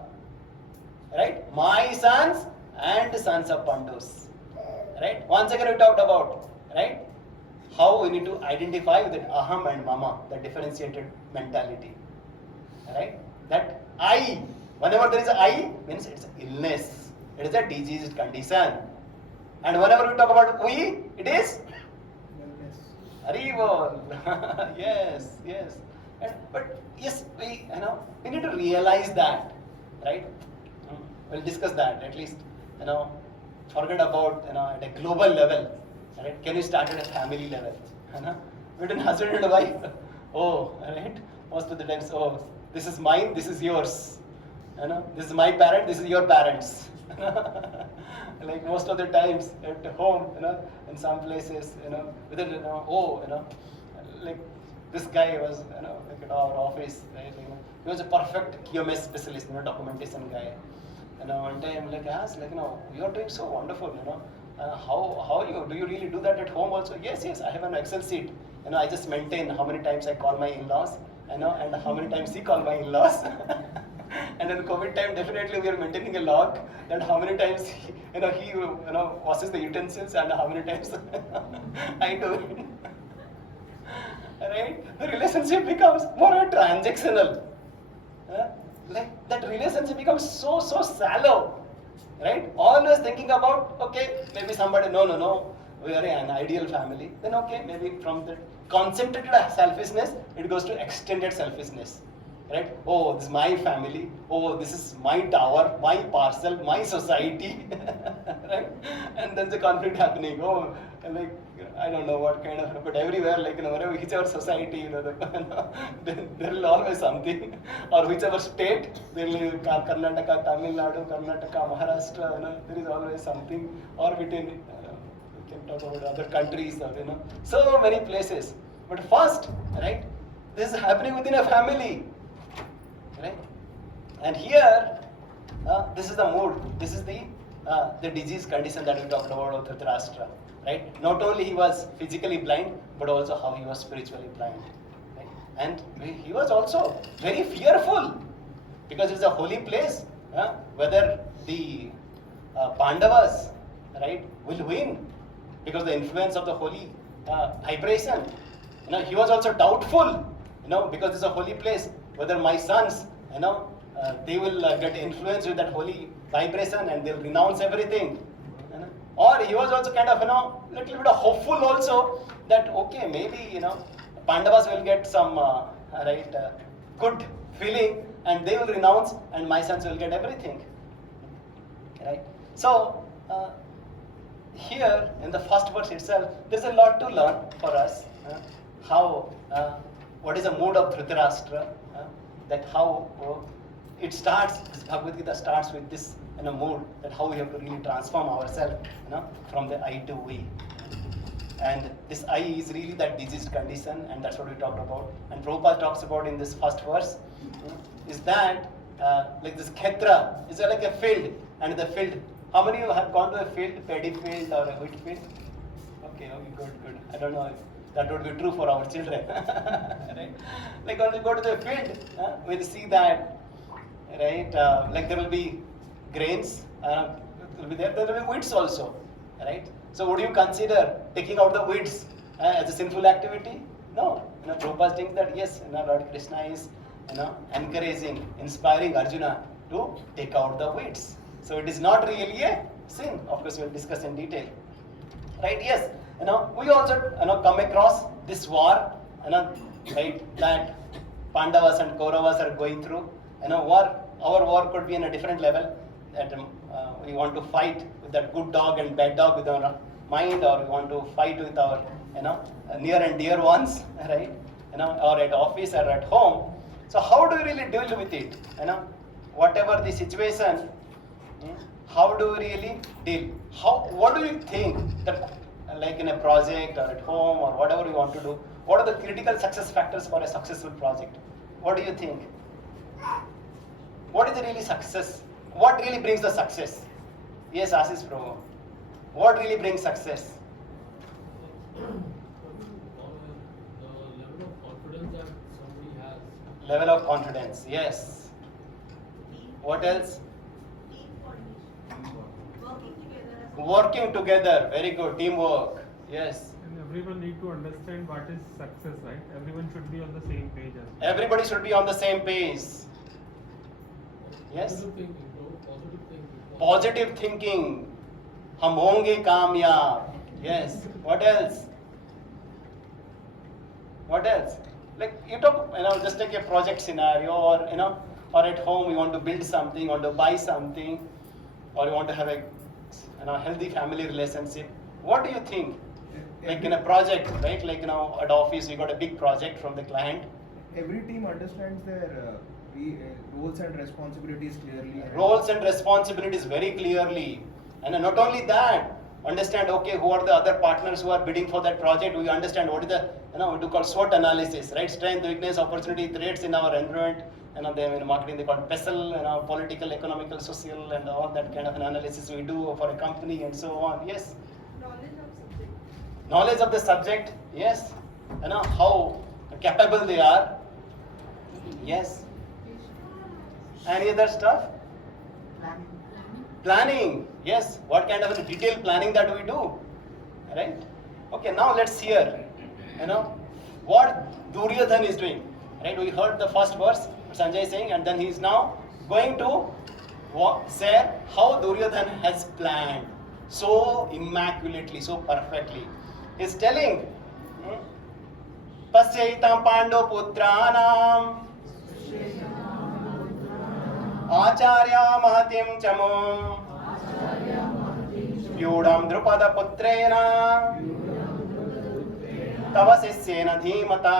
Right? My sons and sons of Pandus. Right? Once again we talked about, right? How we need to identify with that aham and mama, the differentiated mentality. Right? That I, whenever there is a I, means it's illness. It is a diseased condition. And whenever we talk about we, it is Haribol. Yes. But yes, we need to realize that, right? We'll discuss that at least. Forget about at a global level. Right? Can we start at a family level? Between husband and wife. Oh, right. Most of the times, oh, this is mine, this is yours. This is my parent, this is your parents. Like most of the times at home, in some places, like this guy was, like at our office, right? He was a perfect QMS specialist, documentation guy. One time, like I asked, like, you are doing so wonderful, how you do you really do that at home also? Yes, I have an Excel sheet. I just maintain how many times I call my in-laws, and how many times he call my in-laws. And in COVID time, definitely we are maintaining a log that how many times he washes the utensils and how many times I do it. Right? The relationship becomes more transactional. Like that relationship becomes so shallow. Right? Always thinking about, okay, maybe somebody, no, we are an ideal family. Then okay, maybe from the concentrated selfishness, it goes to extended selfishness. Right? Oh, this is my family. Oh, this is my tower, my parcel, my society. Right? And then the conflict happening. Oh, like I don't know what kind of, but everywhere, like wherever whichever society, there will always something, or whichever state, there will Karnataka, Tamil Nadu, Karnataka, Maharashtra. There is always something, or between. We can talk about other countries, or so many places. But first, right, this is happening within a family. Right? And here, this is the mood. This is the disease condition that we talked about with Dhritarashtra. Right? Not only he was physically blind, but also how he was spiritually blind. Right? And he was also very fearful because it's a holy place. Whether the Pandavas, right, will win because the influence of the holy vibration. He was also doubtful. Because it's a holy place. Whether my sons, they will get influenced with that holy vibration and they'll renounce everything. Or he was also kind of, little bit of hopeful also that, okay, maybe, Pandavas will get some, good feeling and they will renounce and my sons will get everything. Right? So, here in the first verse itself, there's a lot to learn for us. What is the mood of Dhritarashtra? That how it starts, this Bhagavad Gita starts with this mood, that how we have to really transform ourselves, from the I to we. And this eye is really that diseased condition, and that's what we talked about. And Prabhupada talks about in this first verse, is that like this khetra is like a field, and the field. How many of you have gone to a field, paddy field or a wheat field? Okay, good. I don't know if that would be true for our children, right? Like when we go to the field, we'll see that, right? Like there will be grains, will be there. There will be weeds also, right? So would you consider taking out the weeds as a sinful activity? No. Prabhupada thinks that yes, Lord Krishna is encouraging, inspiring Arjuna to take out the weeds. So it is not really a sin. Of course, we will discuss in detail. Right? Yes. We also come across this war, right? That Pandavas and Kauravas are going through. War. Our war could be in a different level. That we want to fight with that good dog and bad dog with our mind, or we want to fight with our near and dear ones, right? Or at office or at home. So how do we really deal with it? Whatever the situation, how do we really deal? What do you think that, like in a project or at home or whatever you want to do, what are the critical success factors for a successful project? What do you think? What is the really success? What really brings the success? Yes, Ashish Prabhu. What really brings success? The level of confidence that somebody has. Level of confidence, yes. What else? Working together, very good. Teamwork, yes. And everyone need to understand what is success, right? Everyone should be on the same page as well. Everybody should be on the same page. Yes. Positive thinking, bro. Positive thinking. Positive thinking. हम होंगे कामयाब. Yes. What else? What else? Like you talk, just like a project scenario, or or at home you want to build something, you want to buy something, or you want to have a healthy family relationship. What do you think? Like in a project, right? Like at office you got a big project from the client. Every team understands their roles and responsibilities clearly. Roles and responsibilities very clearly. And not only that, understand, okay, who are the other partners who are bidding for that project? We understand what is the, what do call SWOT analysis, right? Strength, weakness, opportunity, threats in our environment. They in marketing they call PESL, political, economical, social, and all that kind of an analysis we do for a company and so on. Yes. Knowledge of subject. Knowledge of the subject. Yes. How capable they are. Yes. Any other stuff? Planning. Yes. What kind of a detailed planning that we do? Right? Okay, now let's hear, what Duryodhan is doing. Right? We heard the first verse, Sanjay saying, and then he is now going to say how Duryodhan has planned so immaculately, so perfectly. He is telling, Pasyaitam Pando Putranam Acharya Mahatim Chamum Vyudam Drupada Putrena Tava Sisyena Dhimata.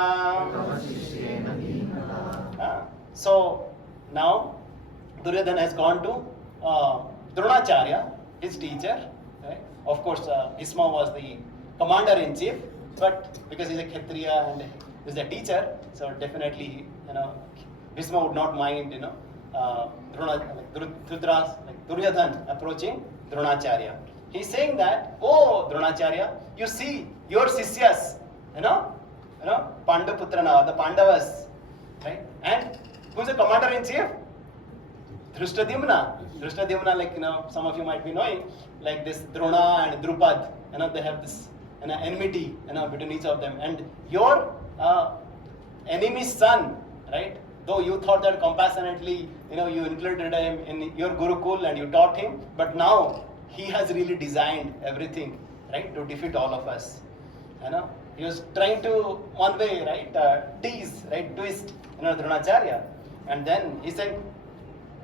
So now Duryodhana has gone to Dronacharya, his teacher. Right? Of course, Bhisma was the commander-in-chief, but because he's a Kshatriya and he's a teacher, so definitely, Bhisma would not mind, Duryodhana approaching Dronacharya. He's saying that, oh, Dronacharya, you see, your Sisyas, Pandaputrana, the Pandavas, right? And who's the commander-in-chief? Drushtadimna. Drushtadimna, like, some of you might be knowing, like this Drona and Drupad, they have this enmity, between each of them. And your enemy's son, right? Though you thought that compassionately, you included him in your Gurukul and you taught him, but now he has really designed everything, right, to defeat all of us. He was trying to, one way, right, tease, right, twist, Dronacharya. And then he said,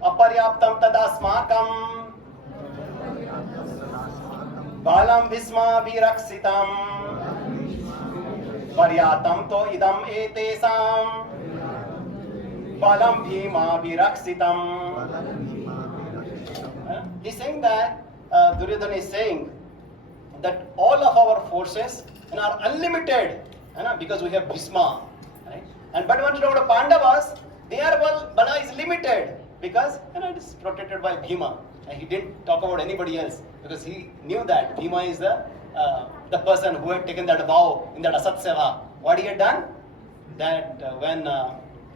Aparyaptam tadasmakam balam bhisma viraksitam paryatam to idam etesam balam bhima viraksitam. He's saying that, Duryodhana is saying that all of our forces and are unlimited, because we have Bhisma, right? And but when you talk about Pandavas, their bala is limited because it is protected by Bhima. And he didn't talk about anybody else because he knew that Bhima is the person who had taken that vow in that Asat Seva. What he had done? That when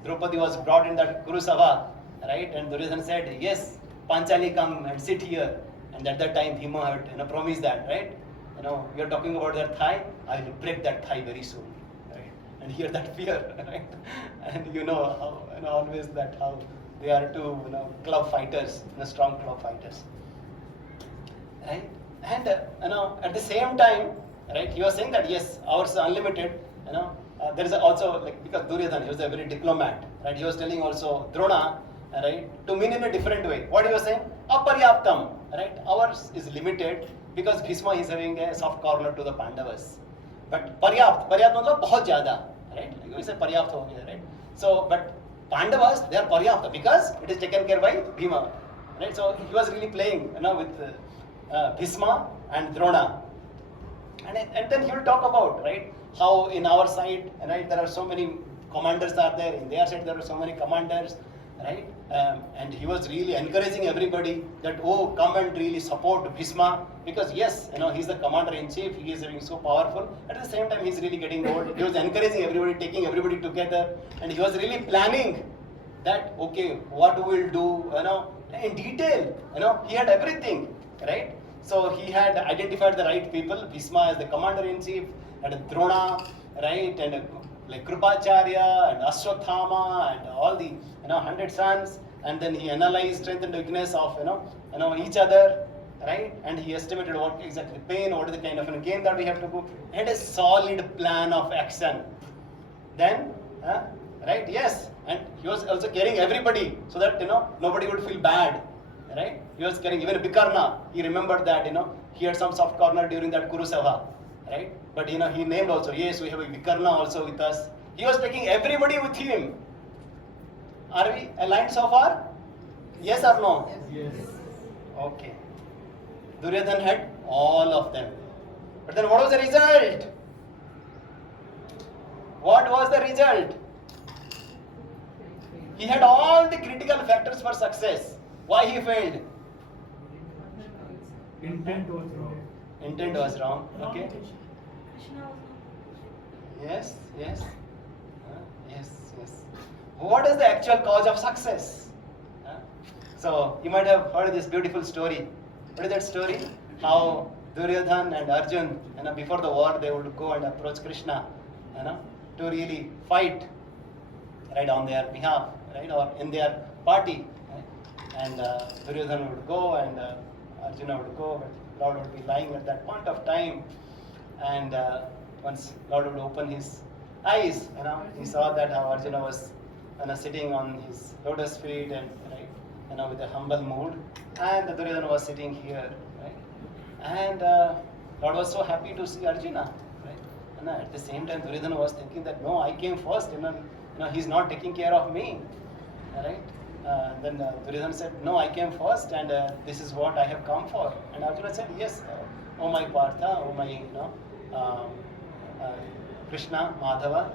Draupadi was brought in that Kuru Sabha, right? And Duryodhana said, yes, Panchali, come and sit here. And at that time, Bhima had promised that, right? We are talking about that thigh. I will break that thigh very soon, right? And here that fear, right? And how, always that how they are two, club fighters, strong club fighters, right? And at the same time, right? He was saying that yes, ours is unlimited. There is also because Duryodhana, he was a very diplomat, right? He was telling also Drona, right, to mean in a different way. What he was saying? Aparyaptam, right? Ours is limited because Bhisma is having a soft corner to the Pandavas. But Paryapt मतलब बहुत ज़्यादा, right? Like we say Paryapt हो गया, right? So, but Pandavas, they are Paryapta because it is taken care by Bhima, right? So he was really playing, with Bhisma and Drona, and then he will talk about, right, how in our side, right, there are so many commanders are there. In their side, there are so many commanders, right? And he was really encouraging everybody that, oh, come and really support Bhisma because yes, he's the commander in chief. He is so powerful. At the same time, he's really getting old. He was encouraging everybody, taking everybody together, and he was really planning that, okay, what we will do, in detail. He had everything, right? So he had identified the right people. Bhisma as the commander in chief, and Drona, right, and like Krupacharya and Ashwathama and all the 100 sons, and then he analyzed strength and weakness of each other, right, and he estimated what exactly pain, what is the kind of gain that we have to go, and a solid plan of action. Then, right, yes, and he was also carrying everybody so that nobody would feel bad, right? He was carrying even Bikarna. He remembered that he had some soft corner during that Kuru Sabha, right? But he named also, yes, we have a Vikarna also with us. He was taking everybody with him. Are we aligned so far? Yes or no? Yes. Okay. Duryodhana had all of them. But then what was the result? What was the result? He had all the critical factors for success. Why he failed? Intent was wrong. Intent was wrong. Okay. Krishna was not. Yes. Yes. What is the actual cause of success? So you might have heard this beautiful story. What is that story? How Duryodhana and Arjun, before the war, they would go and approach Krishna, to really fight, right, on their behalf, right, or in their party. Right? And Duryodhana would go and Arjuna would go, but Lord would be lying at that point of time. And once Lord would open his eyes, he saw that how Arjuna was sitting on his lotus feet and right, with a humble mood, and Duryodhana was sitting here, right? And Lord was so happy to see Arjuna, right? And at the same time, Duryodhana was thinking that no, I came first, he's not taking care of me, right? Then Duryodhana said, no, I came first, and this is what I have come for. And Arjuna said, yes, oh my Partha, oh my, Krishna, Madhava,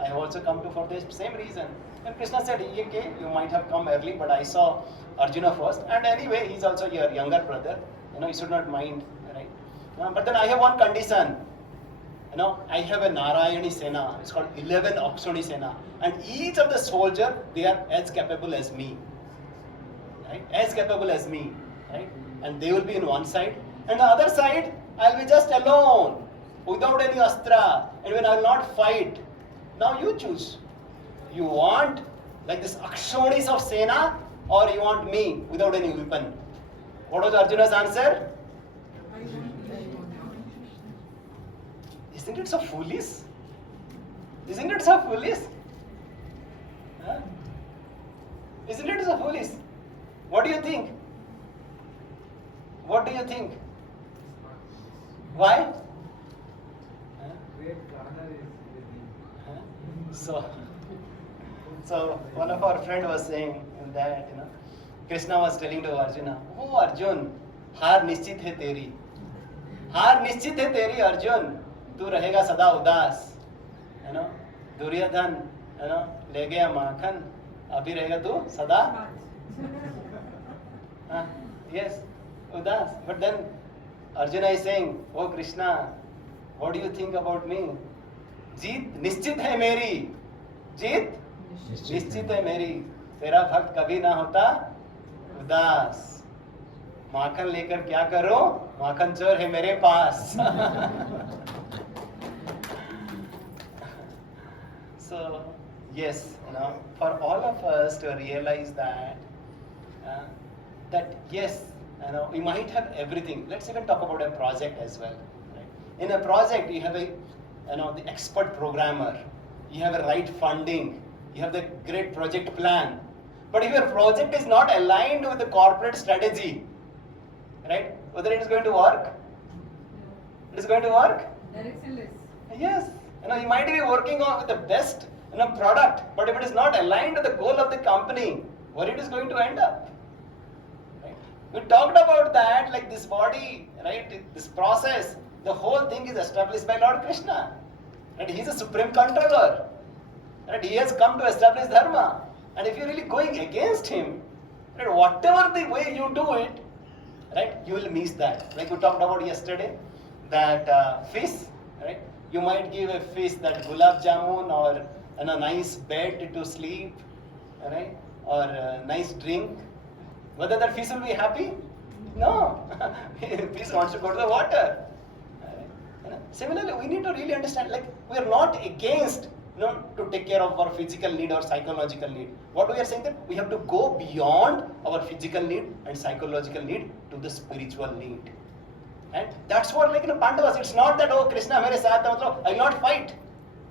I have also come to for the same reason. And Krishna said, okay, you might have come early, but I saw Arjuna first. And anyway, he's also your younger brother. You should not mind, right? But then I have one condition. I have a Narayani Sena. It's called 11 Akshoni Sena. And each of the soldier, they are as capable as me. Right? As capable as me. Right? And they will be in one side. And the other side, I'll be just alone. Without any astra. And when I will not fight. Now you choose. You want like this Akshonis of Sena, or you want me without any weapon? What was Arjuna's answer? Isn't it so foolish? Isn't it so foolish? Huh? Isn't it so foolish? What do you think? What do you think? Why? Huh? So one of our friend was saying that Krishna was telling to Arjuna, oh Arjun, haar nischit hai teri. Haar nischit hai teri Arjun. तू रहेगा सदा उदास, दुर्योधन ले गया माखन, अभी रहेगा तू सदा yes, udas. But then Arjuna is saying, oh Krishna, what do you think about me? जीत निश्चित है मेरी, जीत निश्चित है मेरी, तेरा भक्त कभी ना होता उदास, माखन लेकर क्या करो, माखन चोर है मेरे पास. So yes, for all of us to realize that yes, we might have everything. Let's even talk about a project as well. Right? In a project, you have the expert programmer, you have a right funding, you have the great project plan. But if your project is not aligned with the corporate strategy, right? Whether it is going to work, it is going to work. Directionless. Yes, you might be working on with the best product, but if it is not aligned to the goal of the company, where it is going to end up? Right? We talked about that, like this body, right? This process, the whole thing is established by Lord Krishna. Right? He is a supreme controller. Right? He has come to establish dharma, and if you are really going against him, right, whatever the way you do it, right, you will miss that. Like we talked about yesterday, that fish, right? You might give a fish that gulab jamun or a nice bed to sleep, right? Or a nice drink. Whether that fish will be happy? No. Fish wants to go to the water. Similarly, we need to really understand, like, we are not against, to take care of our physical need or psychological need. What we are saying that we have to go beyond our physical need and psychological need to the spiritual need. And that's what, like, Pandavas, it's not that, oh, Krishna mere saath hai, I will not fight.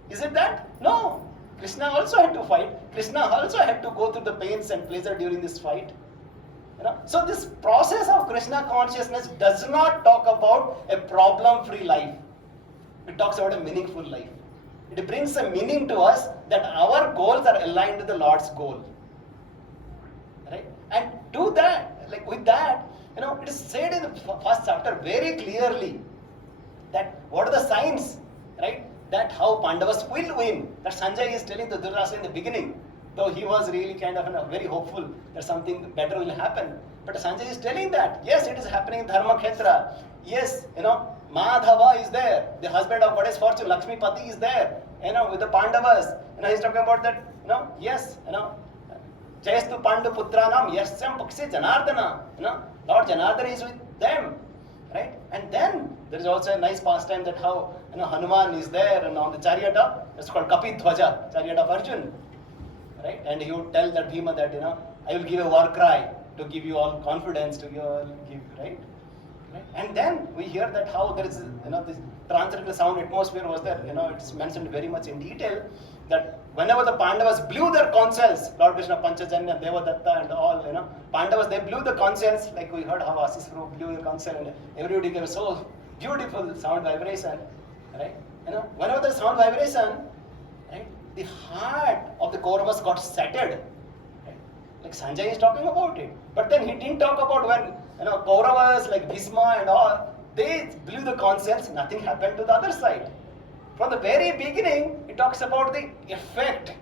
Is it that? No. Krishna also had to fight. Krishna also had to go through the pains and pleasure during this fight. So this process of Krishna consciousness does not talk about a problem-free life. It talks about a meaningful life. It brings a meaning to us that our goals are aligned to the Lord's goal. Right? And do that, like with that, it is said in the first chapter very clearly that what are the signs, right? That how Pandavas will win. That Sanjay is telling to Dhritarashtra in the beginning, though he was really kind of very hopeful that something better will happen. But Sanjay is telling that, yes, it is happening in Dharma Khetra. Yes, Madhava is there, the husband of Goddess Fortune, Lakshmi Pati is there, with the Pandavas. He's talking about that, yes, Jayastu Pandu Putranam, Yasyam Pakshi Janardana, Lord Janardana is with them. Right? And then there is also a nice pastime that how Hanuman is there and on the chariot of, it's called Kapi Dhwaja, chariot of Arjun. Right? And he would tell that Bhima that, I will give a war cry to give you all confidence, to give, right? And then we hear that how there is, this transcendental sound atmosphere was there, it's mentioned very much in detail that whenever the Pandavas blew their conch shells, Lord Krishna, Panchajanya, Devadatta and all, Pandavas, they blew the conch shells, like we heard how Asisru blew the conch shell and everybody gave so beautiful sound vibration, right? Whenever there is sound vibration, right, the heart of the Kauravas got settled. Right? Like Sanjay is talking about it. But then he didn't talk about when, Kauravas like Bhisma and all, they blew the conch shells, nothing happened to the other side. From the very beginning, it talks about the effect,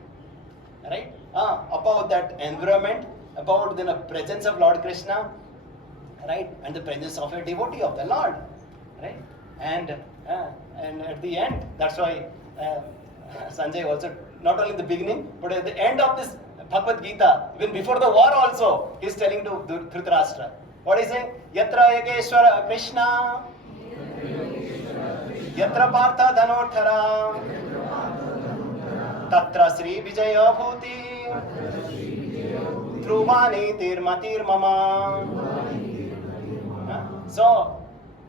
right? About that environment, about the presence of Lord Krishna, right? And the presence of a devotee of the Lord, right? And at the end, that's why Sanjay also, not only in the beginning, but at the end of this Bhagavad Gita, even before the war also, he's telling to Dhritarashtra. What is it? Yatra Yogeshwara Krishna, Yatra Partha Dhanotthara, Tatra Sri Vijaya Bhuti, Dhruvani Tirmatir Mama. So,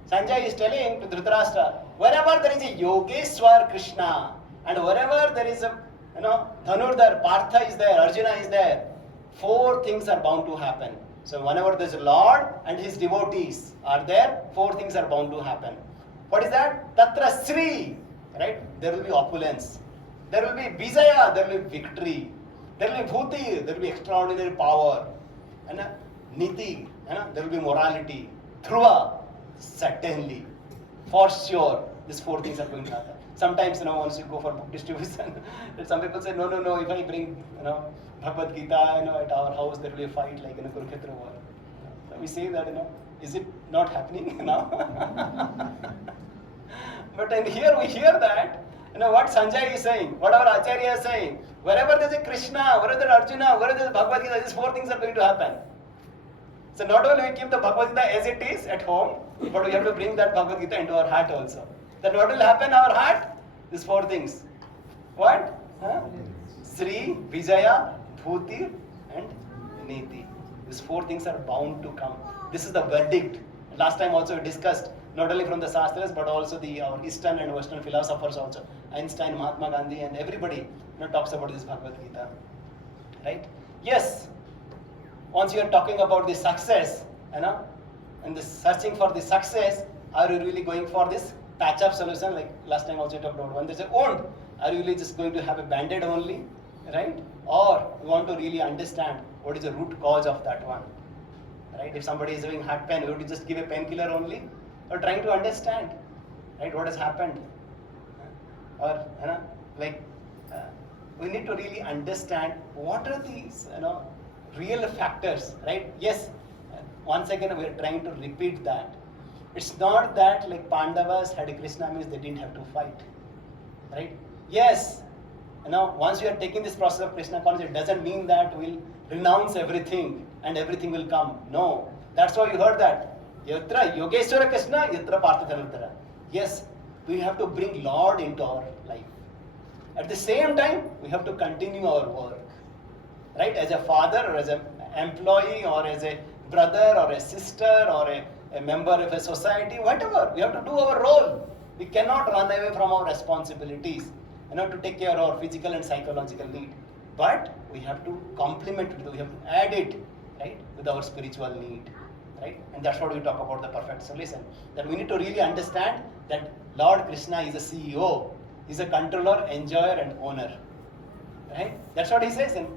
Sanjay is telling to Dhritarashtra, wherever there is a Yogeshwar Krishna, and wherever there is a, Dhanurdhar, Partha is there, Arjuna is there, 4 things are bound to happen. So whenever there is a Lord and his devotees are there, 4 things are bound to happen. What is that? Tatra Sri, right? There will be opulence. There will be Vijaya, there will be victory. There will be Bhuti, there will be extraordinary power. And Niti, there will be morality. Dhruva, certainly, for sure. these 4 things are going to happen. Sometimes, once you go for book distribution, some people say, no, if I bring, Bhagavad Gita, at our house, there will be a fight like in a Kurukshetra war. So we say that, is it not happening now? But in here we hear that, what Sanjay is saying, what our Acharya is saying, wherever there is a Krishna, wherever there is Arjuna, wherever there is Bhagavad Gita, these 4 things are going to happen. So not only we keep the Bhagavad Gita as it is at home, but we have to bring that Bhagavad Gita into our heart also. Then what will happen in our heart? These 4 things. What? Sri, Vijaya, Bhuti and Niti. These 4 things are bound to come. This is the verdict. Last time also we discussed, not only from the Shastras, but also our Eastern and Western philosophers also. Einstein, Mahatma Gandhi and everybody talks about this Bhagavad Gita. Right? Yes. Once you are talking about the success, and this searching for the success, are you really going for this patch-up solution? Like last time also you talked about when there's a wound, are you really just going to have a band-aid only, right? Or you want to really understand what is the root cause of that one, right? If somebody is having heart pain, would you just give a painkiller only, or trying to understand, right? What has happened, or we need to really understand what are these, real factors, right? Yes, once again we are trying to repeat that. It's not that like Pandavas had a Krishna means they didn't have to fight, right? Yes, once we are taking this process of Krishna consciousness, it doesn't mean that we'll renounce everything and everything will come. No, that's why you heard that. Yatra Yogeshwara Krishna, Yatra Partha. Yes, we have to bring Lord into our life. At the same time, we have to continue our work. Right? As a father or as an employee or as a brother or a sister or a member of a society, whatever, we have to do our role. We cannot run away from our responsibilities, to take care of our physical and psychological need. But we have to complement it, we have to add it, right, with our spiritual need. Right? And that's what we talk about the perfect solution. That we need to really understand that Lord Krishna is a CEO, is a controller, enjoyer and owner. Right? That's what he says in,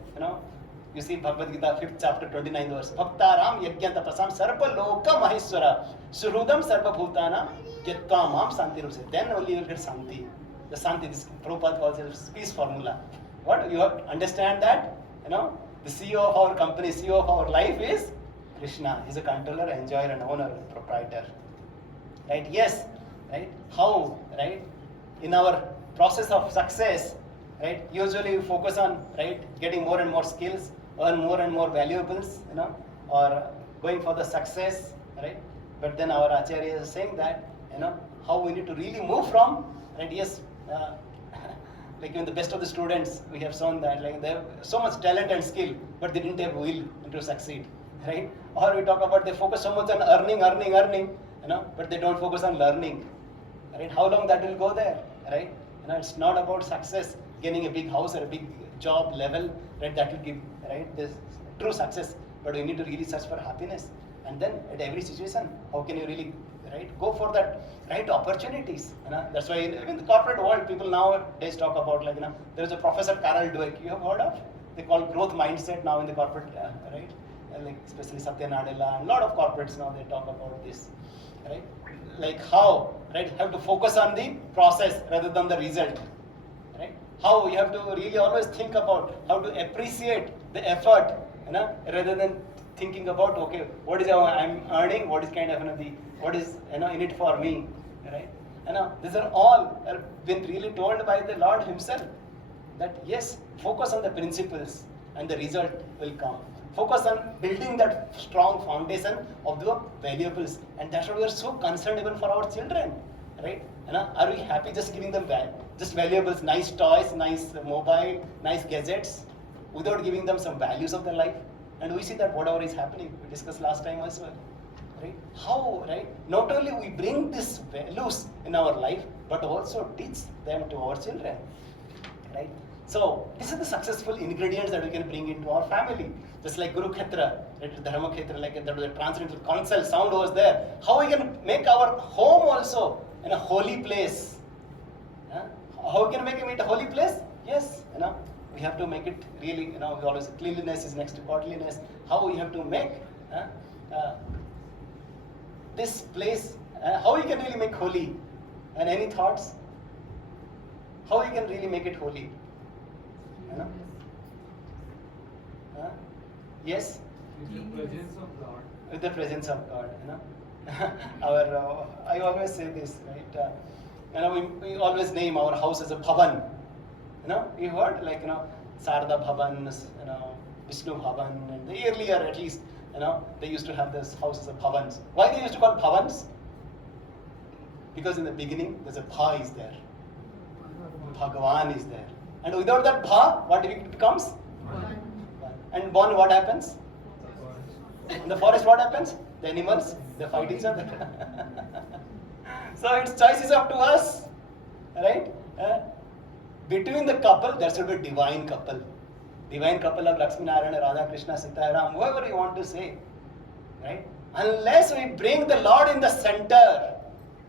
you see Bhagavad Gita 5th chapter 29th verse. Bhaktaram yajna tapasam sarva loka maheshwara surudam sarva bhutanam yatva mam santi rupse. Then only you will get santi. The santi, this Prabhupada calls it peace formula. What? You have to understand that, the CEO of our company, CEO of our life is Krishna. He is a controller, enjoyer and owner, proprietor. Right? Yes. Right? How? Right? In our process of success, right? Usually we focus on, right, getting more and more skills, earn more and more valuables, or going for the success, right? But then our Acharya is saying that, how we need to really move from, right? Yes, like even the best of the students, we have shown that, like they have so much talent and skill, but they didn't have will to succeed, right? Or we talk about they focus so much on earning, but they don't focus on learning, right? How long that will go there, right? It's not about success, gaining a big house or a big job level, right? That will give, right, this true success. But we need to really search for happiness. And then at every situation, how can you really, right, go for that right opportunities? That's why in the corporate world, people nowadays talk about, like, there is a Professor Carol Dweck, you have heard of? They call growth mindset now in the corporate, right? Like especially Satya Nadella and a lot of corporates now they talk about this, right? Like how, right, have to focus on the process rather than the result, right? How you have to really always think about how to appreciate the effort, rather than thinking about, okay, what is I'm earning, what is kind of what is in it for me, right? These are all been really told by the Lord Himself that yes, focus on the principles and the result will come. Focus on building that strong foundation of the valuables, and that's what we are so concerned even for our children, right? Are we happy just giving them just valuables, nice toys, nice mobile, nice gadgets, without giving them some values of their life? And we see that whatever is happening, we discussed last time as well, right? How, right? Not only we bring these values in our life, but also teach them to our children, right? So these are the successful ingredients that we can bring into our family. Just like Guru Kshetra, right? Dharma Kshetra, like that was a transcendental council sound was there. How we can make our home also in a holy place? How we can make it a holy place? Yes, we have to make it really, we always cleanliness is next to godliness. How we have to make this place, how we can really make holy? And any thoughts? How you can really make it holy? You know? Huh? Yes? With the presence of God. With the presence of God, you know. I always say this, right? You know, we always name our house as a bhavan. You know, you heard like Sarada Bhavan, you know, Vishnu Bhavan, and the earlier at least, you know, they used to have this houses of bhavans. Why they used to call bhavans? Because in the beginning there's a bha is there, Bhagavan is there, and without that bha, what it becomes? And one, what happens? In the forest, what happens? The animals, they fight each other. So its choice is up to us, right? Between the couple, there should be a divine couple. Divine couple of Lakshmi Narayana, Radha Krishna, Sita Ram, whoever you want to say, right? Unless we bring the Lord in the center,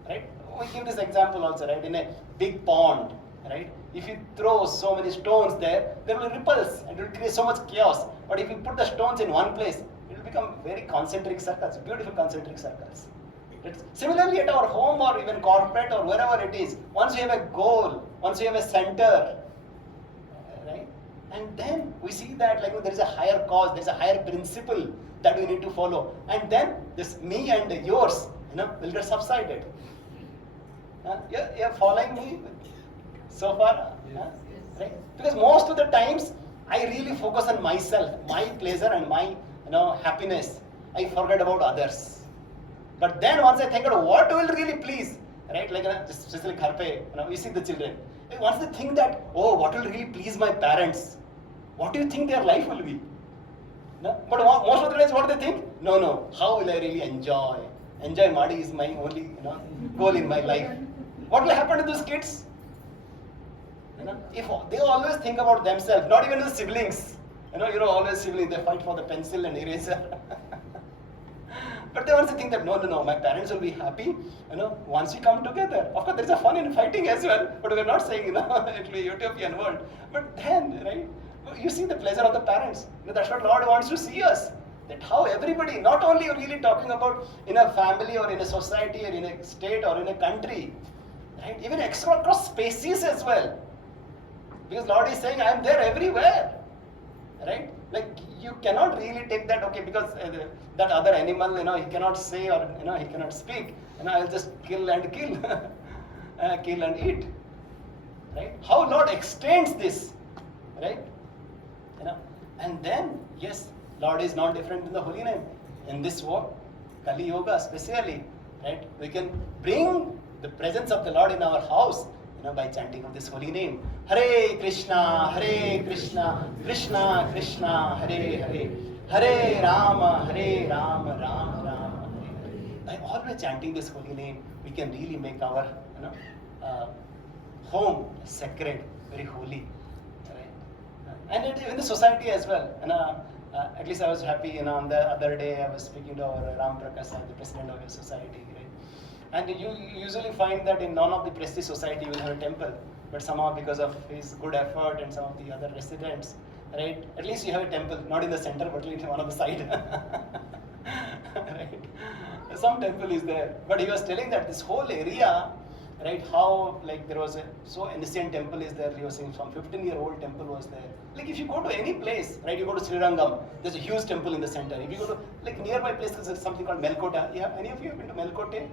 right? We give this example also, right? In a big pond, right? If you throw so many stones there, there will be ripples and it will create so much chaos. But if you put the stones in one place, it will become very concentric circles, beautiful concentric circles. Similarly, at our home or even corporate or wherever it is, once you have a goal, once you have a center, right? And then we see that like there is a higher cause, there is a higher principle that we need to follow. And then this me and yours, will get subsided. You're following me so far? Yes. Right? Because most of the times I really focus on myself, my pleasure and my happiness. I forget about others. But then once I think about what will really please, right? Like especially ghar pe, we see the children. Once they think that, oh, what will really please my parents? What do you think their life will be? No? But most of the times, what do they think? No. How will I really enjoy? Enjoy Madi is my only goal in my life. What will happen to those kids? If they always think about themselves, not even the siblings. Always siblings, they fight for the pencil and eraser. But they also think that no, my parents will be happy, once we come together. Of course, there is a fun in fighting as well, but we're not saying, it will be a utopian world. But then, right, you see the pleasure of the parents. That's what Lord wants to see us. That how everybody, not only you're really talking about in a family or in a society or in a state or in a country, right, even across species as well. Because Lord is saying, I am there everywhere, right? Like you cannot really take that, okay, because that other animal, he cannot say or, he cannot speak, I'll just kill and kill, kill and eat, right? How Lord extends this, right? And then, yes, Lord is not different in the holy name. In this work, Kali Yoga especially, right? We can bring the presence of the Lord in our house, by chanting of this holy name. Hare Krishna, Krishna Krishna, Hare Hare, Hare Rama, Rama Rama, Hare Hare. By always chanting this holy name, we can really make our home sacred, very holy. Right? And in the society as well. At least I was happy, on the other day I was speaking to our Ram Prakash, the president of your society. Right? And you usually find that in none of the prestige society you will have a temple. But somehow because of his good effort and some of the other residents, right, at least you have a temple, not in the center, but in one of the side. Right? Some temple is there. But he was telling that this whole area, right, how like there was a so ancient temple is there. He was saying some 15-year-old temple was there. Like if you go to any place, right, you go to Srirangam, there's a huge temple in the center. If you go to like nearby places, there's something called Melkota. Yeah, any of you have been to Melkote?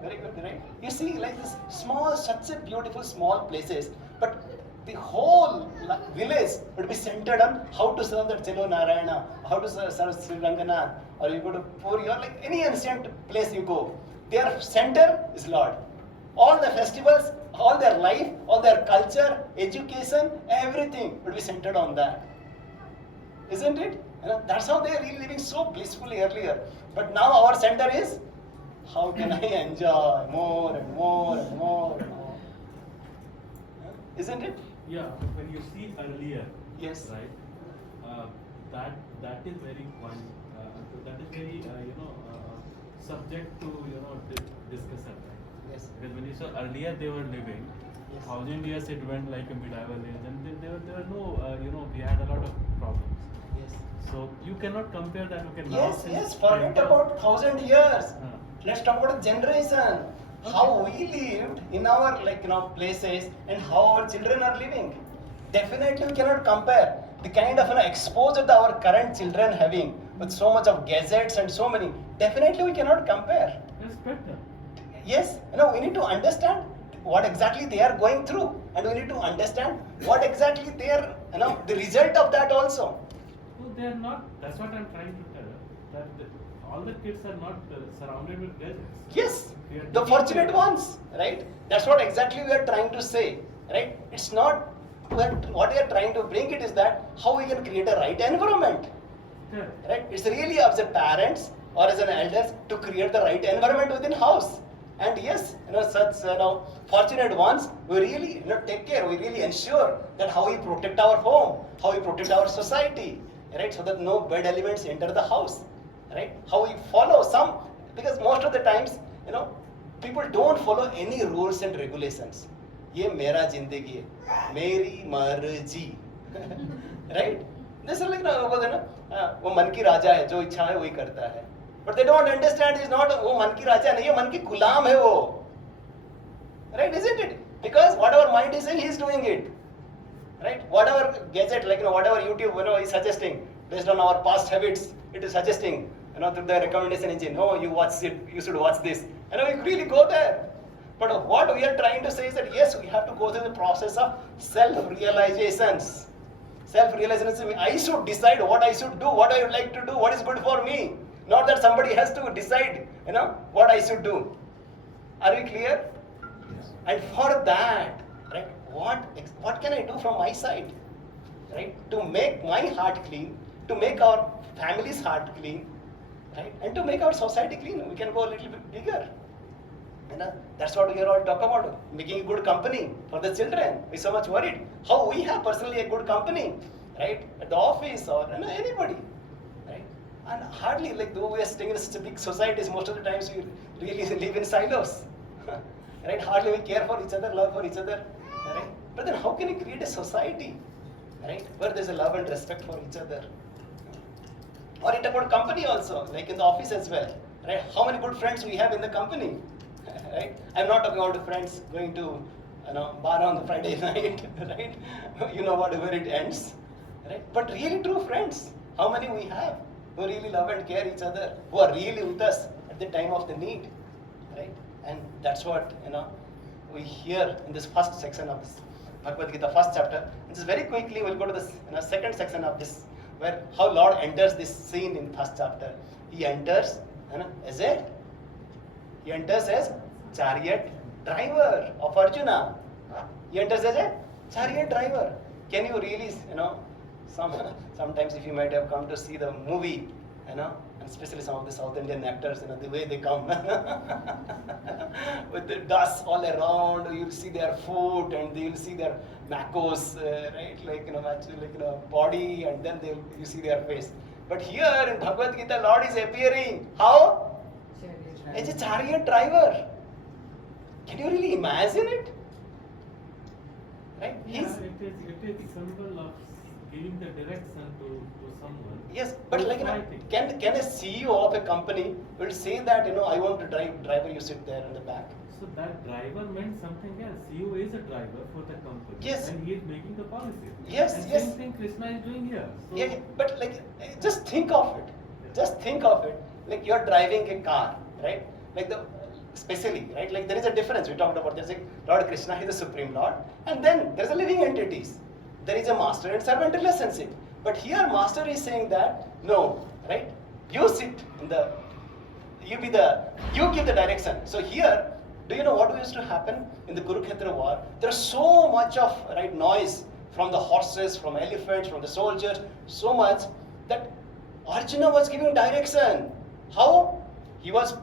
Very good, right? You see, like this small, such a beautiful small places, but the whole village would be centered on how to serve that Chelo Narayana, how to serve Sri Ranganath, or you go to Puri, or like any ancient place you go. Their center is Lord. All the festivals, all their life, all their culture, education, everything would be centered on that. Isn't it? That's how they are really living so blissfully earlier. But now our center is, how can I enjoy more and more and more and more? Isn't it? Yeah, when you see earlier, Yes. right, that is very that is very subject to discussion, right? Yes. Because when you saw earlier they were living, Yes. 1,000 years it went like a medieval age, and there were no we had a lot of problems. Yes. So you cannot compare that. Okay, now Yes, since yes, forget enter- about 1,000 years. Uh. Let's talk about a generation. how we lived in our places and how our children are living. Definitely we cannot compare the kind of exposure that our current children having with so much of gadgets and so many. Definitely we cannot compare. It's better. Yes, we need to understand what exactly they are going through, and we need to understand what exactly they are, the result of that also. No, they are not. That's what I'm trying to tell. That all the kids are not surrounded with gadgets. Yes, They are the taking fortunate care. ones, right? That's what exactly we are trying to say, right? It's not what we are trying to bring it is that how we can create a right environment, Correct. right? It's really as a parents or as an elders to create the right environment within house. And yes, such fortunate ones, we really take care, we really ensure that how we protect our home, how we protect our society, right? So that no bad elements enter the house, right? How we follow some, because most of the times, people don't follow any rules and regulations. ये मेरा जिंदगी है, मेरी मर्जी, right? This is like बोलते हैं ना, वो मन की राजा है, जो इच्छा है वही करता है. But they don't understand is not वो मन की राजा नहीं है, मन की गुलाम है वो. Right, isn't it? Because whatever mind is saying, he is doing it. Right? Whatever gadget, whatever YouTube, is suggesting based on our past habits, it is suggesting, through the recommendation engine. No, you watch it, you should watch this. We really go there. But what we are trying to say is that yes, we have to go through the process of self-realizations. Self-realization, I should decide what I should do, what I would like to do, what is good for me. Not that somebody has to decide, what I should do. Are we clear? Yes. And for that, right, what can I do from my side, right, to make my heart clean, to make our family's heart clean, right, and to make our society clean? We can go a little bit bigger. That's what we are all talking about, making a good company for the children. We're so much worried how we have personally a good company, right, at the office or anybody, right, and hardly though we are staying in such a big societies, most of the times we really live in silos. Right? Hardly we care for each other, love for each other. Right? But then how can you create a society, right, where there's a love and respect for each other? Or it about company also, like in the office as well. Right? How many good friends we have in the company? Right? I'm not talking about friends going to bar on the Friday night, right? Where it ends. Right? But really true friends, how many we have who really love and care each other, who are really with us at the time of the need. Right? And that's what we hear in this first section of this Bhagavad Gita, first chapter. And just very quickly we'll go to this second section of this, where how Lord enters this scene in first chapter. He enters as chariot driver of Arjuna. He enters as a chariot driver. Can you really, sometimes if you might have come to see the movie, and especially some of the South Indian actors, the way they come with the dust all around, you'll see their foot and you'll see their macos, right, body, and then you see their face. But here in Bhagavad Gita, Lord is appearing. How? As a chariot driver. Can you really imagine it? Right? Yeah, it is a symbol of giving the direction to someone. Yes, but can a CEO of a company will say that I want to driver, you sit there in the back. So that driver meant something else. CEO is a driver for the company. Yes. And he is making the policy. Yes, and yes. Same thing Krishna is doing here. So Yeah, but just think of it. Just think of it. Like you're driving a car, right? Especially, right? Like there is a difference. We talked about there's a Lord Krishna, he is the Supreme Lord, and then there's a living entities. There is a master and servant relationship. But here master is saying that no, right? You sit in you give the direction. So here, do you know what used to happen in the Kurukshetra war? There's so much of noise from the horses, from elephants, from the soldiers, so much that Arjuna was giving direction. How? He was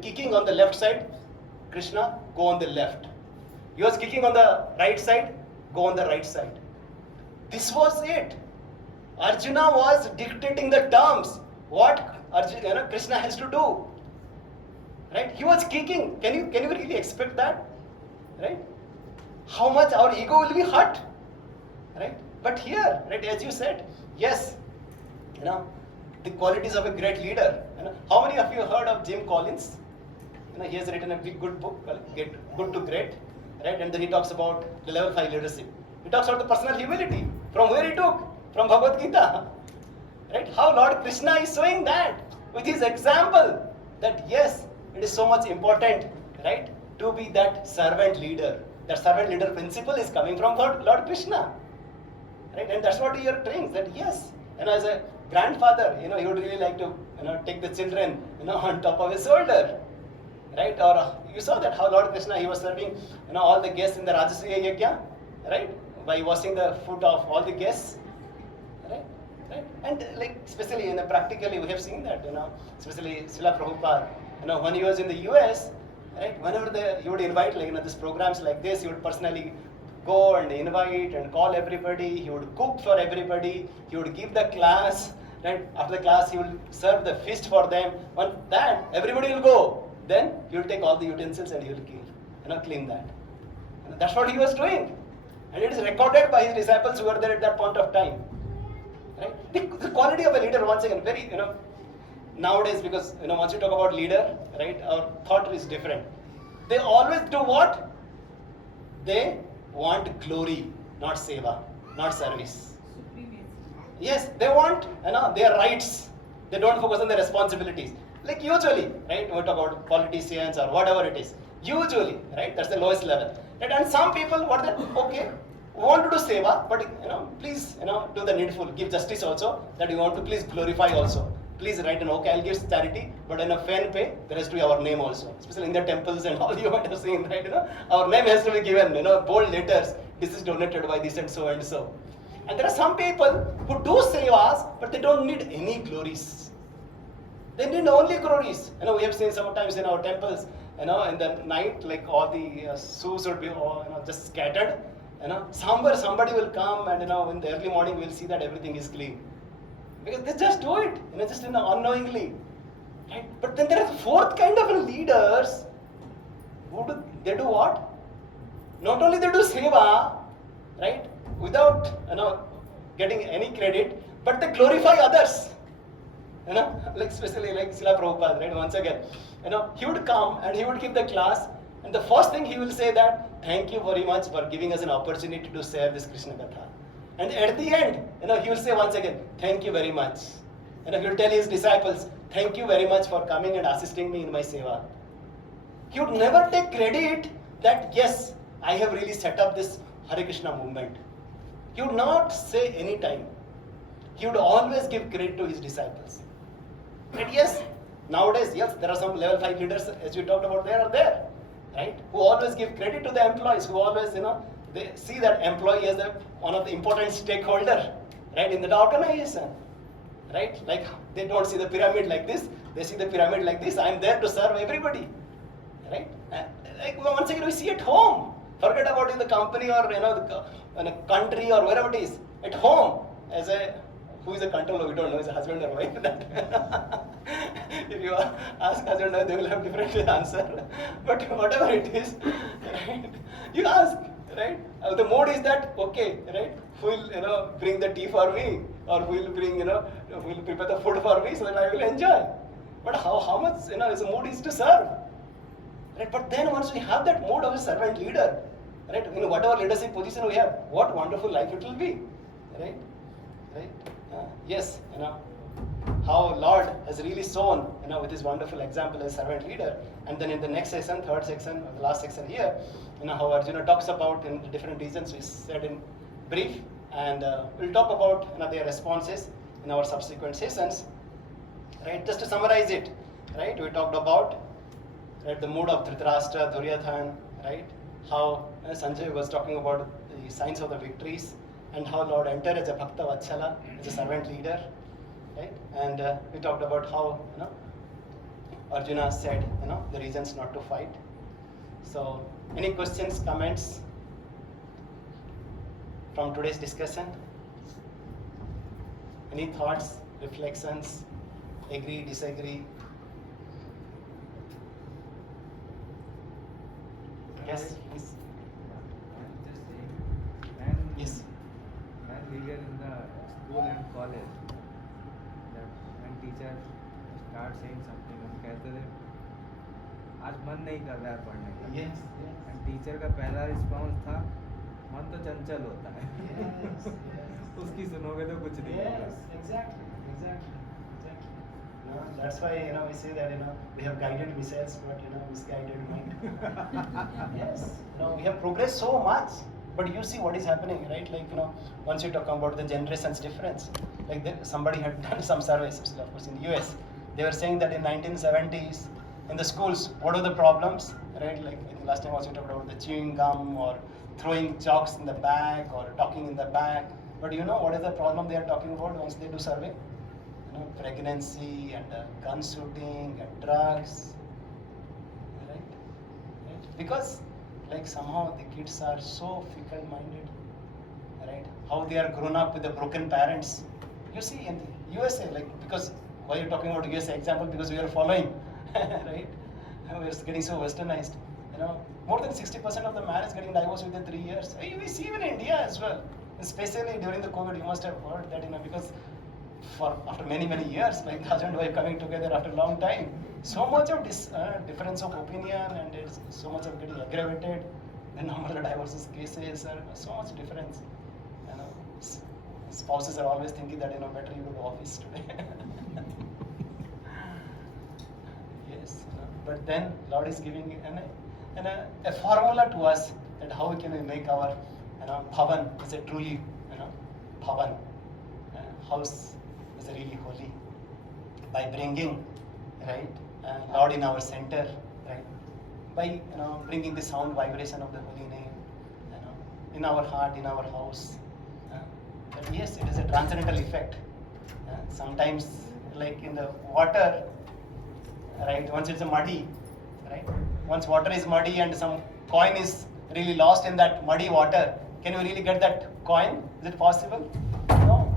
kicking on the left side, Krishna, go on the left. He was kicking on the right side, go on the right side. This was it. Arjuna was dictating the terms. What Krishna has to do. Right? He was kicking. Can you really expect that? Right? How much our ego will be hurt. Right? But here, right, as you said, yes, the qualities of a great leader. How many of you heard of Jim Collins? he has written a big good book called Good to Great, right? And then he talks about the level 5 leadership. He talks about the personal humility. From where he took? From Bhagavad Gita. Right? How Lord Krishna is showing that with his example that yes, it is so much important, right, to be that servant leader. That servant leader principle is coming from Lord Krishna. Right? And that's what you're trained that yes, as a grandfather, he would really like to, take the children, on top of his shoulder. Right? Or you saw that how Lord Krishna, he was serving, all the guests in the Rajasuya Yajna, right? By washing the foot of all the guests. Right? Right? And like especially practically we have seen that, especially Srila Prabhupada, when he was in the US, right, whenever he would invite these programs like this, he would personally go and invite and call everybody, he would cook for everybody, he would give the class, right? After the class he will serve the feast for them. On that, everybody will go. Then he will take all the utensils and he will clean that. And that's what he was doing. And it is recorded by his disciples who were there at that point of time. Right? The quality of a leader, once again, very, nowadays, because, once you talk about leader, right, our thought is different. They always do what? They want glory, not seva, not service. Yes, they want, their rights. They don't focus on their responsibilities. Like usually, right, we talk about politicians or whatever it is. Usually, right, that's the lowest level. Right? And some people, what they, okay, want to do seva, but please, do the needful, give justice also, that you want to please glorify also. Please write okay, I'll give charity, but in a fan pay, there has to be our name also. Especially in the temples and all you might have seen, right, our name has to be given, bold letters, this is donated by this and so and so. And there are some people who do sevas, but they don't need any glories. They need only glories. We have seen sometimes in our temples, in the night, like all the shoes would be just scattered. Somewhere somebody will come and in the early morning we'll see that everything is clean. Because they just do it, just unknowingly. Right? But then there is a fourth kind of leaders who they do what? Not only they do seva, right, without getting any credit, but they glorify others. Like especially like Srila Prabhupada, right? Once again, he would come and he would give the class, and the first thing he will say that, thank you very much for giving us an opportunity to share this Krishna Katha. And at the end, he will say once again, thank you very much. He will tell his disciples, thank you very much for coming and assisting me in my seva. He would never take credit that, yes, I have really set up this Hare Krishna movement. He would not say any time. He would always give credit to his disciples. And yes, nowadays, yes, there are some level 5 leaders, as you talked about, there, right? Who always give credit to the employees, who always, they see that employee as one of the important stakeholder, right, in the organization, right? Like they don't see the pyramid like this, they see the pyramid like this. I'm there to serve everybody, right? And like once again we see at home. Forget about in the company or in a country or wherever it is. At home, as a who is a controller, we don't know, is a husband or wife. That if you ask husband or wife, they will have different answer. But whatever it is, right? You ask. Right? The mood is that, okay, right? Who will, bring the tea for me, or who will bring, who will prepare the food for me so that I will enjoy. But how much, is the mood is to serve, right? But then once we have that mood of a servant leader, right? Whatever leadership position we have, what wonderful life it will be, right? Right? Yes, how Lord has really shown, with his wonderful example as servant leader. And then in the next section, third section, or the last section here, how Arjuna talks about in the different regions, we said in brief, and we'll talk about their responses in our subsequent sessions. Right? Just to summarize it, right? We talked about, right, the mood of Dhritarashtra, Duryodhana, right? How Sanjay was talking about the signs of the victories, and how Lord entered as a Bhakta Vatsala, as a servant leader, right? And we talked about how Arjuna said the reasons not to fight. So, any questions, comments from today's discussion? Any thoughts, reflections, agree, disagree? Yes, please. I'm just saying, Yes. when we were in the school and college, that when teacher start saying something, हम कहते थे आज मन नहीं कर रहा है पढ़ने का. Yes, yes. एंड टीचर का पहला रिस्पॉन्स था, मन तो चंचल होता है. Yes, yes. उसकी सुनोगे तो कुछ नहीं होगा. Yes, exactly, exactly, exactly. No, that's why we say that we have guided missiles, but misguided mind. Yes, we have progressed so much, but you see what is happening, right? Like once you talk about the generations difference, like somebody had done some surveys, of course, in US. They were saying that in 1970s, in the schools, what are the problems, right? Like I think last time also we talked about the chewing gum or throwing chalks in the bag or talking in the bag. But what is the problem they are talking about once they do survey? Pregnancy and gun shooting and drugs, right? Right? Because like somehow the kids are so fickle-minded, right? How they are grown up with the broken parents. You see in the USA, like because why are you talking about USA example? Because we are following, right? We are getting so westernized. More than 60% of the marriage getting divorced within 3 years. We see even in India as well. Especially during the COVID, you must have heard that, because after many years, like husband and wife coming together after a long time, so much of this difference of opinion and it's so much of getting aggravated. The number of divorces cases are so much difference. Spouses are always thinking that better you go to office today. Yes, but then Lord is giving a formula to us that how we can make our bhavan is a truly bhavan house is really holy by bringing Lord in our center, right? By bringing the sound vibration of the holy name in our heart, in our house. But yes, it is a transcendental effect. Sometimes, like in the water, right? Once it's muddy, right? Once water is muddy and some coin is really lost in that muddy water, can you really get that coin? Is it possible? No.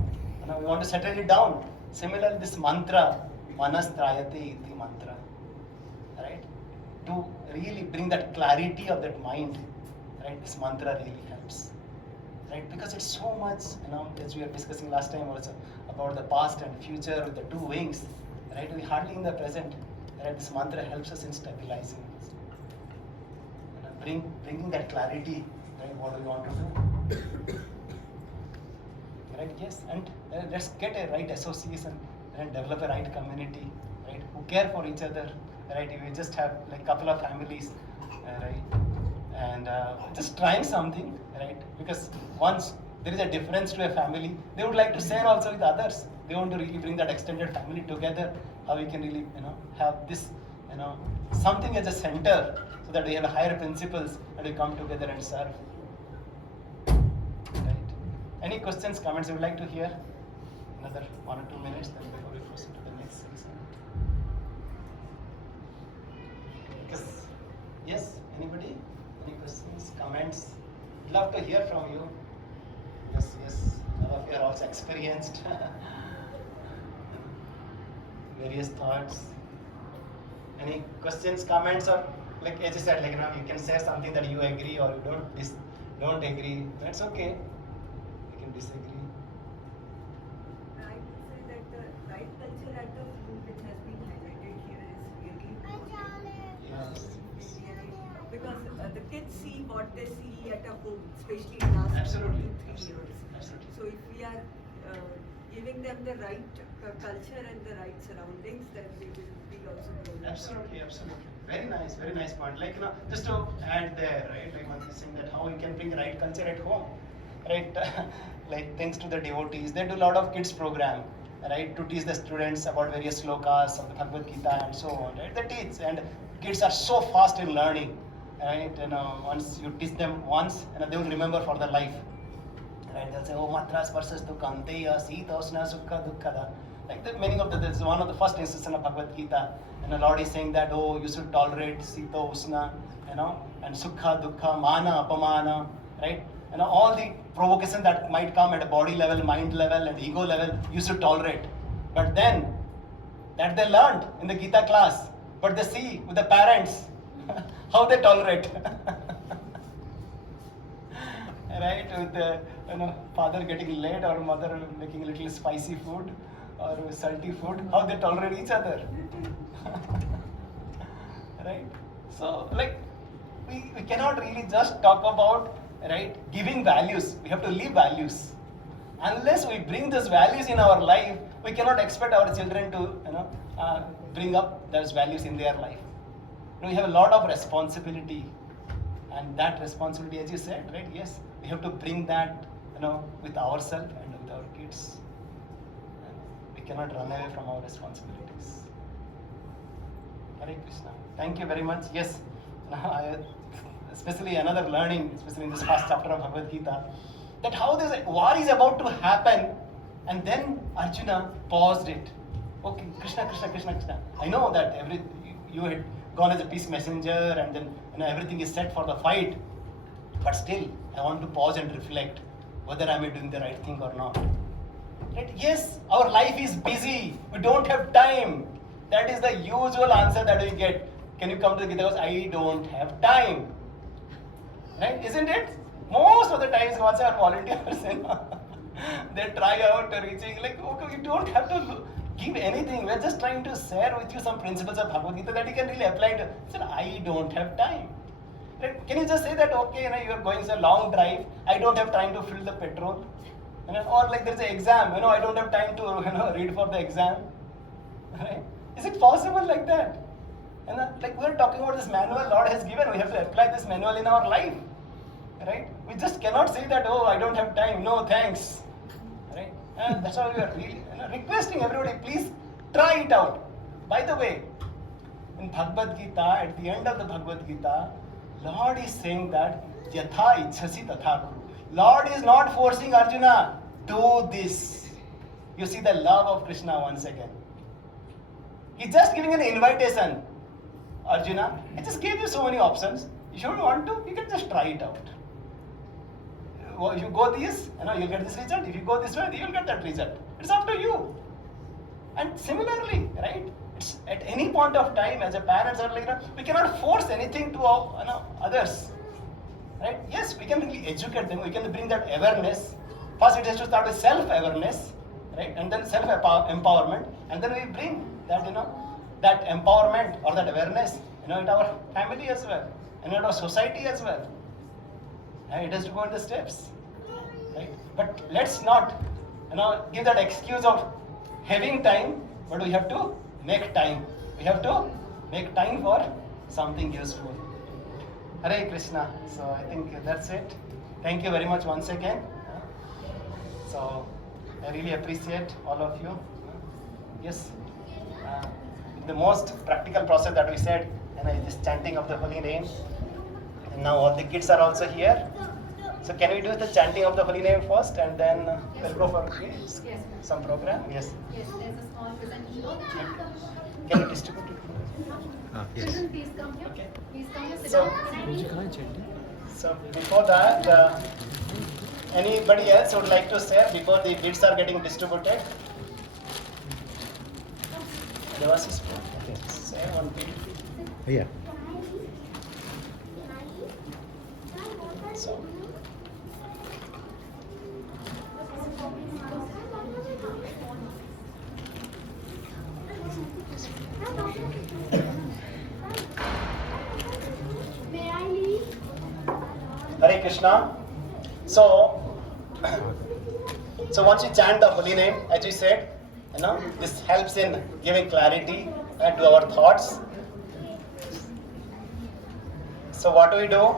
We want to settle it down. Similarly, this mantra, manas trayate iti mantra, right? To really bring that clarity of that mind, right? This mantra really helps, right? Because it's so much, as we were discussing last time also about the past and future with the two wings, right? We hardly in the present, right? This mantra helps us in stabilizing, bringing that clarity, right? What do we want to do? Right? Yes, and let's get a right association and develop a right community, right? Who care for each other, right? If we just have like couple of families, right? And just trying something, right? Because once there is a difference to a family, they would like to share also with others. They want to really bring that extended family together. How we can really, have this, something as a center, so that we have higher principles and we come together and serve. Any questions, comments you would like to hear? Another 1 or 2 minutes, then before we proceed to the next section. Because, yes, anybody? Any questions, comments? Love to hear from you. Yes, all of you are also experienced. Various thoughts. Any questions, comments, or like as I said, like you can say something that you agree or you don't agree. That's okay. Disagree. I would say that the right culture at the root which has been highlighted here is really important. Yes. Because the kids see what they see at a home, especially in last Absolutely. 2 to 3 years. Absolutely. So if we are giving them the right culture and the right surroundings, then they will be also grown. Absolutely. Very nice point. Like just to add there, right? Like one is saying that how we can bring right culture at home, right? Like thanks to the devotees, they do a lot of kids program, right? To teach the students about various slokas of the Bhagavad Gita and so on, right? They teach, and kids are so fast in learning, right? Once you teach them once, they will remember for their life, right? They'll say, oh, matras versus dukkhanteya, sita usna sukha dukkada. Like the meaning of this is one of the first instances of Bhagavad Gita, and the Lord is saying that, oh, you should tolerate sita usna, and sukha dukkha, mana apamana, right? All the provocation that might come at a body level, mind level, and ego level, you should tolerate. But then, that they learned in the Gita class, but they see with the parents how they tolerate. Right? With the father getting late or mother making a little spicy food or salty food, how they tolerate each other. Right? So like we cannot really just talk about, right, giving values. We have to live values. Unless we bring those values in our life, we cannot expect our children to bring up those values in their life. We have a lot of responsibility, and that responsibility, as you said, right? Yes, we have to bring that with ourselves and with our kids. We cannot run away from our responsibilities. Hare Krishna. Thank you very much. Yes, especially another learning, especially in this first chapter of Bhagavad Gita, that how this war is about to happen, and then Arjuna paused it. Okay, Krishna, Krishna, Krishna, Krishna. I know that you had gone as a peace messenger, and then everything is set for the fight. But still, I want to pause and reflect whether I am doing the right thing or not. Right? Yes, our life is busy. We don't have time. That is the usual answer that we get. Can you come to the Gita? I don't have time. Right? Isn't it? Most of the times, once our volunteers, they try out reaching, like, okay, you don't have to give anything. We're just trying to share with you some principles of Bhagavad Gita that you can really apply to. Said, I don't have time. Right? Can you just say that, okay, you are going a long drive, I don't have time to fill the petrol. Or like there's an exam, I don't have time to read for the exam. Right? Is it possible like that? And like we're talking about this manual Lord has given, we have to apply this manual in our life. Right? We just cannot say that, oh, I don't have time, no thanks. Right? And that's why we are really requesting everybody, please try it out. By the way, in Bhagavad Gita, at the end of the Bhagavad Gita, Lord is saying that Yatha Ichhasi Tatha Kuru. Lord is not forcing Arjuna, do this. You see the love of Krishna once again. He's just giving an invitation. Arjuna, I just gave you so many options. If you don't want to, you can just try it out. You go this, you'll get this result. If you go this way, you'll get that result. It's up to you. And similarly, right? It's at any point of time, as a parents or like we cannot force anything to others. Right? Yes, we can really educate them. We can bring that awareness. First, it has to start with self-awareness, right? And then self-empowerment, and then we bring that that empowerment or that awareness in our family as well, and in our society as well. And it has to go in the steps, right? But let's not give that excuse of having time, but we have to make time. We have to make time for something useful. Hare Krishna. So I think that's it. Thank you very much once again. So I really appreciate all of you. Yes. The most practical process that we said, this chanting of the holy name. And now all the kids are also here. So can we do the chanting of the holy name first, and then we'll go for some program? Yes. Yes, there's a small presentation. Can you distribute it? Yes. Children, please come here. Okay. Please come here, sit So- down. So before that, anybody else would like to share before the gifts are getting distributed? Devashish, okay. Say one thing. Yeah. So. May I leave? Hare Krishna. So once you chant the holy name, as we said, this helps in giving clarity to our thoughts. So what do?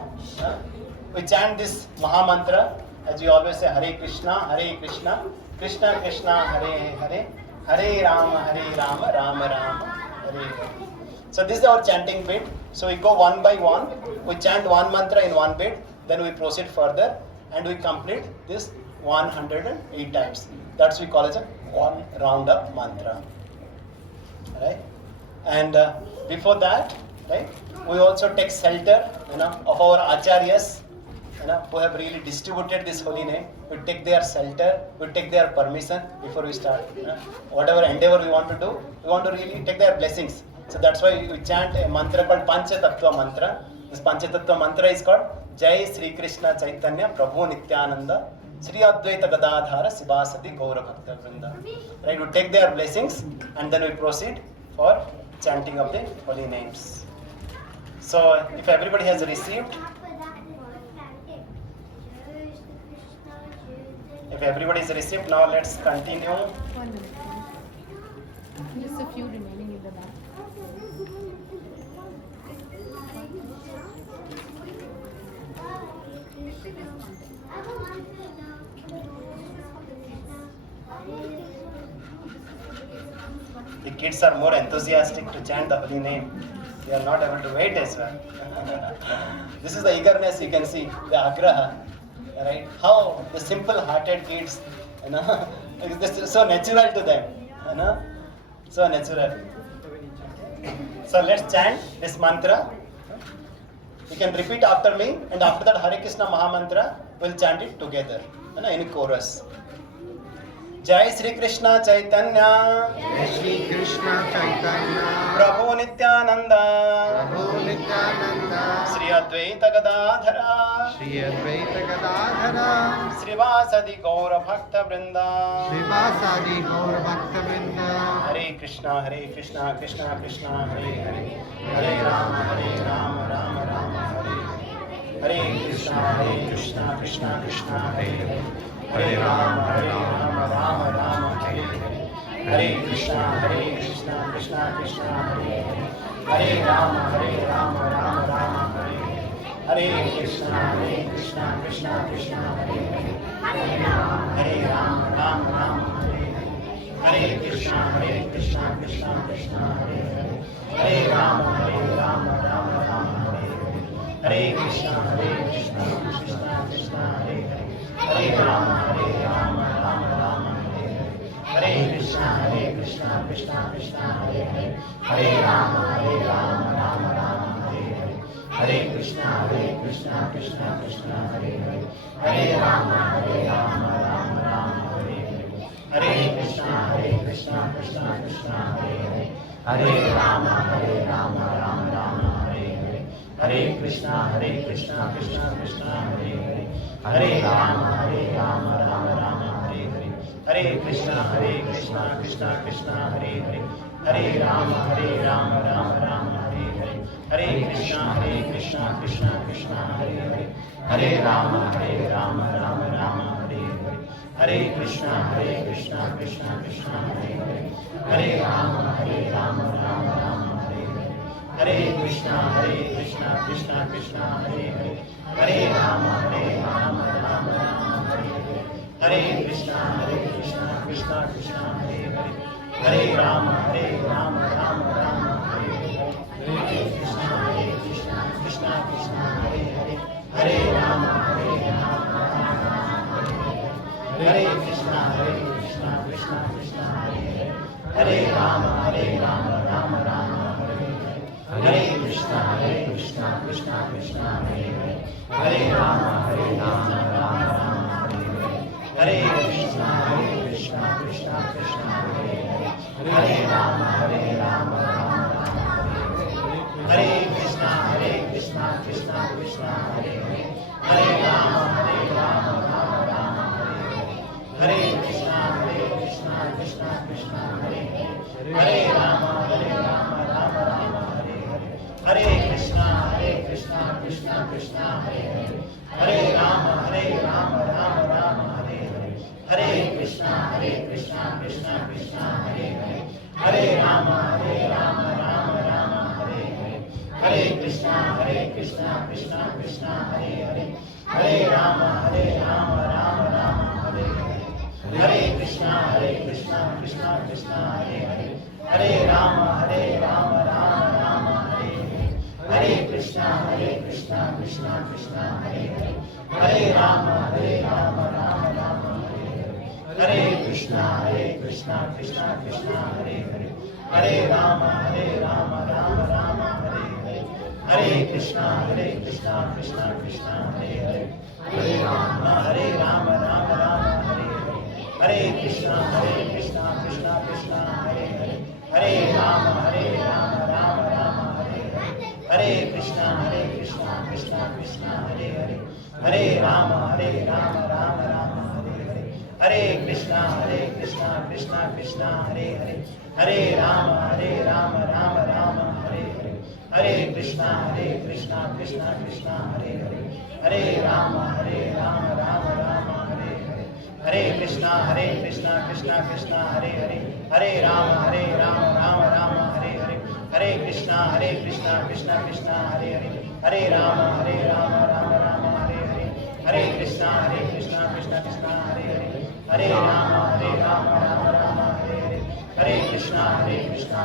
We chant this Maha Mantra, as we always say, Hare Krishna, Krishna Krishna, Hare Hare, Hare Rama, Rama Rama, Hare Hare. So this is our chanting bit. So we go one by one. We chant one mantra in one bit. Then we proceed further and we complete this 108 times. That's we call as a one round up mantra. Right? And before that, right, we also take shelter, of our acharyas, who have really distributed this holy name. We take their shelter, we take their permission before we start. Whatever endeavor we want to do, we want to really take their blessings. So that's why we chant a mantra called Pancha Tattva mantra. This Pancha Tattva mantra is called Jai Sri Krishna Chaitanya Prabhu Nityananda Sri Advaita Gadadhara Sivasati Gaura Bhakta Vrinda. Right, we take their blessings and then we proceed for chanting of the holy names. So if everybody has received, if everybody is received, now let's continue. 1 minute. Just a few remaining in the back. The kids are more enthusiastic to chant the holy name. They are not able to wait as well. This is the eagerness you can see, the agraha, right? How the simple-hearted kids, this is so natural to them, so natural. So let's chant this mantra. You can repeat after me, and after that Hare Krishna Mahamantra, we'll chant it together, in chorus. Jai Shri Krishna Chaitanya, Jai Shri Krishna Chaitanya, Prabhu Nityananda, Prabhu Nityananda, Sri Advaita Gadadhara, Sri Advaita Gadadhara, Srivasadi Gaura Bhakta Vrinda, Srivasadi Gaur Bhakta Vrinda, Hare Krishna, Krishna Krishna, Hare Hare, Hare Rama, Rama Rama, Hare Hare Krishna, Krishna, Hare Hare, Hare Rama, Rama, Hare Hare, Hare Krishna, Krishna, Hare Hare, Hare Rama, Rama, Hare Hare, Hare Krishna, Krishna, Hare Hare, Hare Rama, Rama, Hare Hare, Hare Krishna, Krishna, Hare Hare, Hare Rama, Rama, Hare Hare, Hare Krishna, Krishna, Hare Hare, Hare Rama, Rama, Hare Hare, Hare Krishna, Krishna, Hare Hare, Hare Rama, Rama, Hare Hare, Hare Krishna, Krishna, Hare Hare, Hare Rama, Rama, Hare Hare, Hare Krishna, Krishna, Hare Hare, Hare Rama, Rama, Hare Hare, Hare Krishna, Krishna, Hare Hare, Hare Rama, Rama, Hare Hare, Hare Krishna, Krishna, Hare Hare, Hare Rama, Rama, Hare Hare, Hare Krishna, Krishna, Hare Hare, Hare Rama, Rama, Hare Hare, Hare Krishna, Krishna, Hare Hare, Hare Rama, Rama, Hare Hare, Hare Krishna, Krishna, Hare Hare, Hare Rama, Rama, Hare Hare, Hare Krishna, Krishna, Hare Hare, Hare Rama, Rama, Hare Hare, Hare Krishna, Krishna, Hare Hare, Hare Rama, Hare Krishna, Krishna, Hare Hare, Hare Rama, Rama, Hare Hare, Hare Krishna, Krishna, Hare Hare, Hare Rama, Rama, Hare Hare, Hare Krishna, Krishna, Hare Hare, Hare Rama, Rama, Hare Krishna, Krishna, Hare Hare, Hare Rama, Rama, Hare Krishna, Krishna, Hare Hare, Hare Rama, Rama, Hare Krishna, Krishna, Hare Hare, Hare Rama, Rama, Hare Hare, Hare Krishna, Krishna, Hare Hare, Hare Rama, Rama, Hare Hare, Hare Krishna, Krishna, Hare Hare, Hare Rama, Rama, Hare Hare, Hare Krishna, Krishna, Hare Hare, Hare Rama, Rama, Hare Hare, Hare Krishna, Krishna, Hare Hare, Hare Rama, Rama, Hare Hare, Hare Krishna, Krishna, Hare Hare, Hare Rama, Rama, Hare Hare, Hare Krishna, Krishna, Hare Hare, Hare Rama, Rama, Hare Hare, Hare Krishna, Krishna, Hare Hare, Hare Rama, Rama, Hare Hare, Hare Krishna, Krishna, Hare Hare, Hare Rama, Rama, Hare Hare, Hare Krishna, Krishna, Hare Hare, Hare Rama, Rama, Hare Hare, Hare Hare Krishna Krishna Krishna Hare Hare, Hare Rama Rama Rama Hare Hare, Hare Krishna Krishna Krishna Hare Hare, Hare Rama Rama Rama Hare Hare, Hare Krishna Krishna Krishna Hare Hare, Hare Rama Rama Rama Hare Hare, Hare Krishna Krishna Krishna Hare Hare, Hare Rama Rama Rama Hare Hare, Hare Krishna Krishna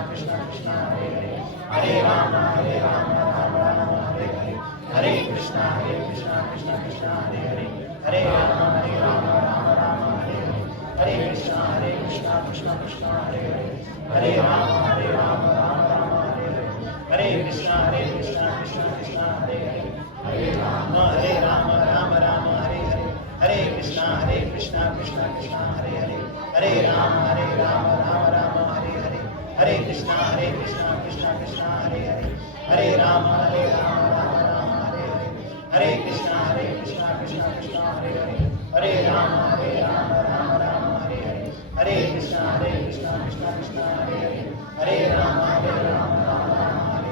Krishna Hare Hare, Hare Rama Rama Rama Hare Hare, Hare Krishna Krishna Krishna Hare Hare, Hare Rama Rama Rama Hare Hare, Hare Krishna Krishna Krishna Hare Hare, Hare Rama Rama Hare Hare, Hare Krishna Krishna Krishna Hare Hare, Hare Rama Rama Hare Hare, Hare Krishna Krishna Krishna Hare Hare, Hare Rama Rama Hare Hare, Hare Krishna Krishna Krishna Hare Hare, Hare Rama Rama Hare Hare, Hare Krishna Krishna Krishna Hare Hare, Hare Rama Rama Hare Hare, Hare Krishna Krishna Krishna Hare Hare, Hare Rama Rama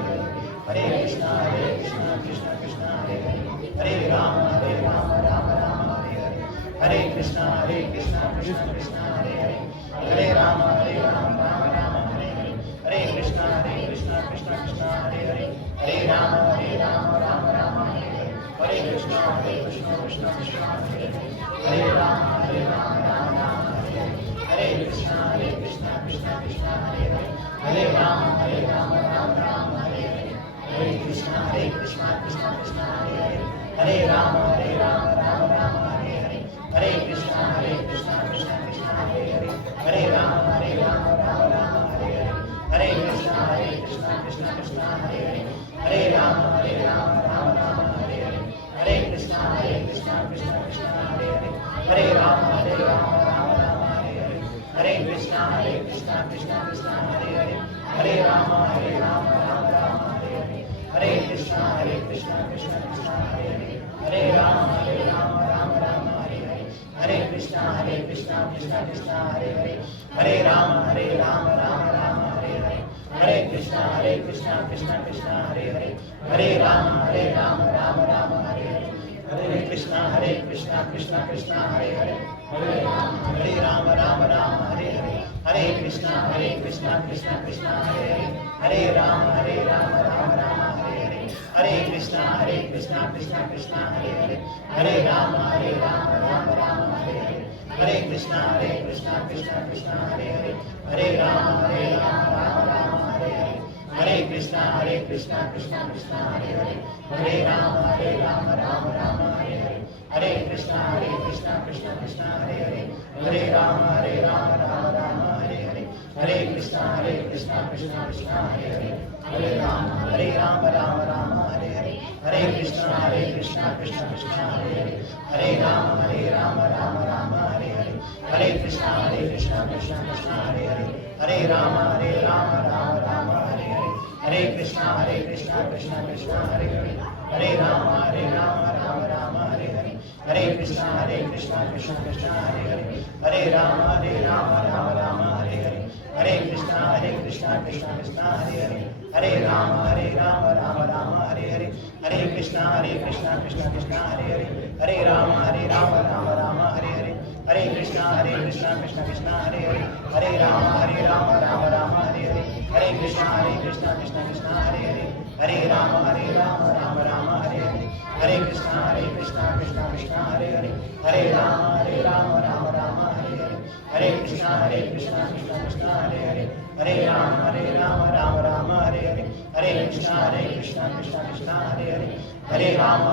Hare Hare, Hare Krishna Krishna Krishna Hare Hare, Hare Rama Rama Hare Hare, Hare Krishna Krishna Krishna Hare Hare, Hare Rama Rama Hare Hare, Hare Krishna Krishna Krishna Hare Hare, Hare Rama Rama Hare Hare, Hare Krishna Krishna Krishna Hare Hare, Hare Rama Rama Hare Hare, Hare Krishna Krishna Krishna Hare Hare, Hare Rama Rama Hare Hare, Hare Krishna Krishna Krishna Hare Hare, Hare Rama Rama Hare Hare, Hare Krishna Krishna Krishna Hare Hare, Hare Rama Rama Hare Hare, Hare Krishna Krishna Krishna Hare Hare, Hare Rama Rama Hare Hare, Hare Krishna Krishna Krishna Hare Hare, Hare Rama Rama Hare Hare, Hare Krishna Krishna Krishna Hare Hare, Hare Rama Rama Hare Hare, Hare Krishna Krishna Krishna Hare Hare, Hare Rama Rama Hare Hare, Hare Krishna Krishna Krishna Hare Hare, Hare Rama Rama Hare Hare, Hare Krishna Krishna Krishna Hare Hare, Hare Rama Rama Hare Hare, Hare Krishna Krishna Krishna Hare Hare, Hare Rama Rama Hare Hare, Hare Krishna Krishna Krishna Hare Hare, Hare Rama Rama Hare Hare, Hare Krishna Krishna Krishna Hare Hare, Hare Rama Rama Hare Hare, Hare Krishna Krishna Krishna Hare Hare, Hare Rama Rama Hare Hare, Hare Krishna Krishna Krishna Hare Hare, Hare Rama Rama Hare Hare, Hare Krishna Krishna Krishna Hare Hare, Hare Rama Rama Hare Hare, Hare Krishna Krishna Krishna Hare Hare, Hare Rama Rama Hare Hare, Hare Krishna Krishna Krishna Hare Hare, Hare Rama Rama Hare Hare, Hare Krishna Krishna Krishna Hare Hare, Hare Rama Rama Hare Hare, Hare Krishna Krishna Krishna Hare Hare, Hare Rama Rama Hare Hare, Hare Krishna Krishna Krishna Hare Hare, Hare Rama Rama Hare Hare, Hare Krishna Krishna Krishna Hare Hare, Hare Rama Rama Hare Hare, Hare Krishna Krishna Krishna Hare Hare, Hare Rama Rama Hare Hare, Hare Krishna Krishna Krishna Hare Hare, Hare Rama Rama Hare Hare, Hare Krishna Krishna Krishna Hare Hare, Hare Rama Rama Hare Hare, Hare Krishna Krishna Krishna Hare Hare, Hare Rama Rama Hare Hare, Hare Krishna Krishna Krishna Hare Hare, Hare Rama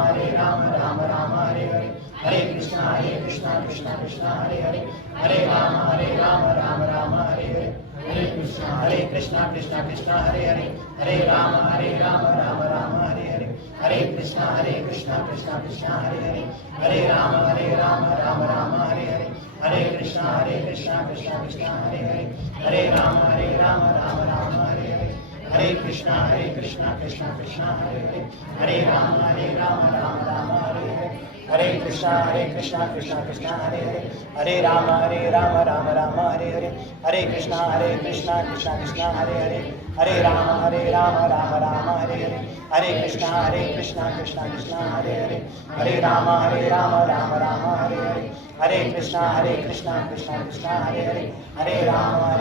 Rama Hare Hare, Hare Krishna Krishna Krishna Hare Hare, Hare Rama Rama Hare Hare, Hare Krishna Krishna Krishna Hare Hare, Hare Rama Rama Hare Hare, Hare Krishna Krishna Krishna Hare Hare, Hare Rama Rama Hare Hare, Hare Krishna Krishna Krishna Hare Hare, Hare Rama Rama Hare Hare, Hare Krishna Krishna Krishna Hare Hare, Hare Rama Rama Hare Hare, Hare Krishna Krishna Krishna Hare Hare, Hare Rama Rama Hare Hare, Hare Krishna Krishna Krishna Hare Hare, Hare Rama Rama Hare Hare, Hare Krishna Krishna Krishna Hare Hare, Hare Rama, Rama Rama, Hare Hare. Hare Krishna, Krishna Krishna, Hare Hare. Hare Rama, Rama Rama, Hare Hare. Hare Krishna, Krishna Krishna, Hare Hare. Hare Rama,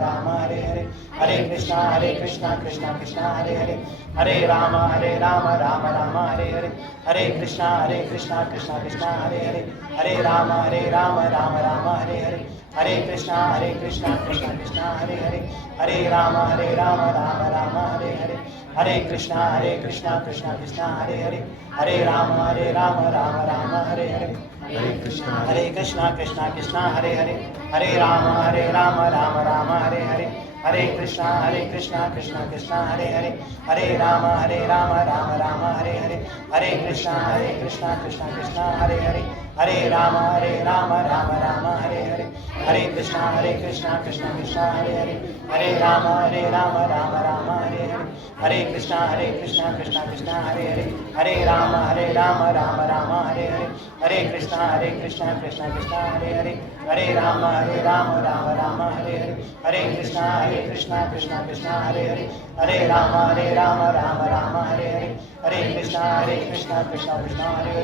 Rama Hare Hare. Hare Krishna, Krishna Hare Hare. Hare Rama, Rama Hare Hare. Hare Krishna, Krishna Hare Hare. Hare Rama, Rama Hare Hare. Hare Krishna, Krishna Hare Hare. Hare Rama, Rama Hare Hare. Hare Krishna, Krishna Hare Hare. Hare Rama, Rama Hare Hare. Hare Krishna, Krishna Hare Hare. Hare Rama, Rama Hare Hare. Hare Krishna, Krishna Hare Hare. Hare Rama, Rama Hare Hare. Hare Krishna, Krishna Hare Hare. Hare Rama, Rama Hare Hare. Hare Krishna, Krishna Hare Hare. Hare Rama, Rama Hare Hare. Hare Krishna, Krishna Hare Hare. Hare Rama, Rama Hare Hare. Hare Krishna, Krishna Hare Hare. Hare Rama, Rama Hare Hare. Hare Krishna, Krishna Hare Hare. Hare Rama, Rama Hare Hare. Hare Krishna, Krishna Hare Hare. Hare Rama, Rama Hare Hare. Hare Krishna, Krishna Hare Hare. Hare Rama, Rama Hare Hare. Hare Krishna, Krishna Hare Hare. Hare Rama, Rama Hare Hare. Hare Krishna, Krishna Hare Hare. Hare Rama, Rama Hare Hare. Hare Krishna, Krishna Hare Hare.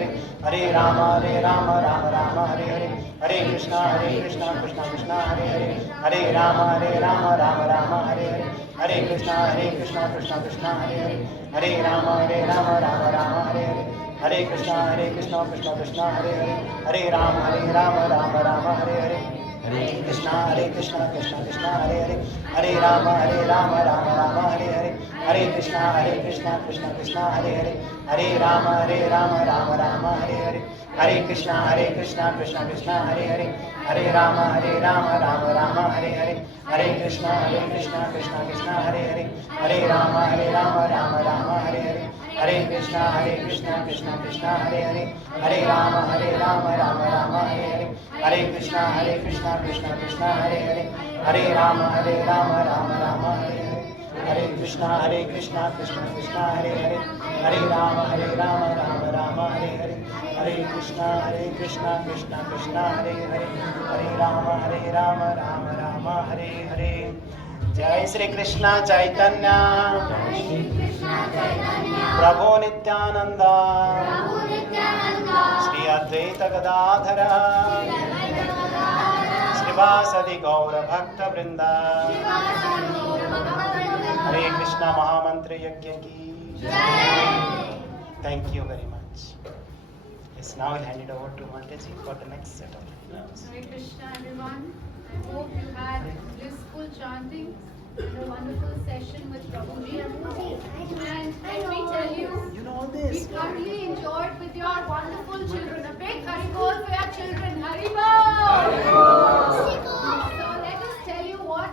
Hare Rama, Rama Hare Hare. Hare Krishna, Krishna Hare Hare. Hare Rama, Rama Hare Hare. Hare Krishna, Krishna Hare Hare. Hare Rama, Rama Hare Hare. Hare Krishna, Krishna Hare Hare. Hare Rama, Rama Hare Hare. Hare Krishna, Krishna Hare Hare. Hare Rama, Rama Hare Hare. Hare Krishna, Krishna Hare Hare. Hare Rama, Rama Hare Hare. Hare Krishna, Krishna Hare Hare. Hare Rama, Rama Hare Hare. Hare Krishna, Krishna Hare Hare. Hare Rama, Rama Hare Hare. Jai Shri Krishna Chaitanya, Prabhu Nityananda, Shri Advaita Gadadhara, Srivasadi Gaura Bhakta Vrinda. Hare Krishna Mahamantra Yajna ki. Thank you very much. Yes, now I'll hand it over to Mataji for the next set of programs. Hare Krishna, everyone. I hope you had blissful chanting and a wonderful session with Prabhuji. And let me tell you, we thoroughly enjoyed with your wonderful children. A big Hari Bol for your children. Hari Bol! So let us tell you what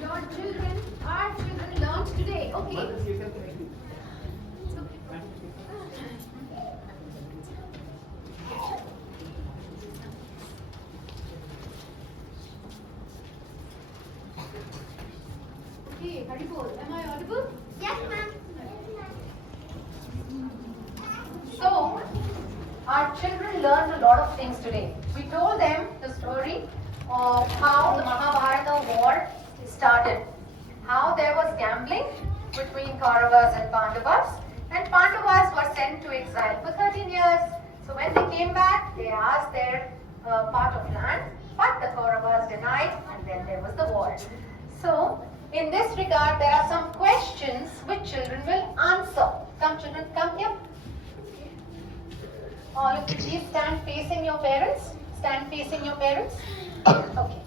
your children, our children learned today. Okay? Okay, Hari Bol. Am I audible? Yes, ma'am. So, our children learned a lot of things today. We told them the story of how the Mahabharata war started. How there was gambling between Kauravas and Pandavas. And Pandavas were sent to exile for 13 years. So when they came back, they asked their part of land. But the Kauravas denied, and then there was the war. So, in this regard, there are some questions which children will answer. Come children, come here. All of you please stand facing your parents. Stand facing your parents. Okay.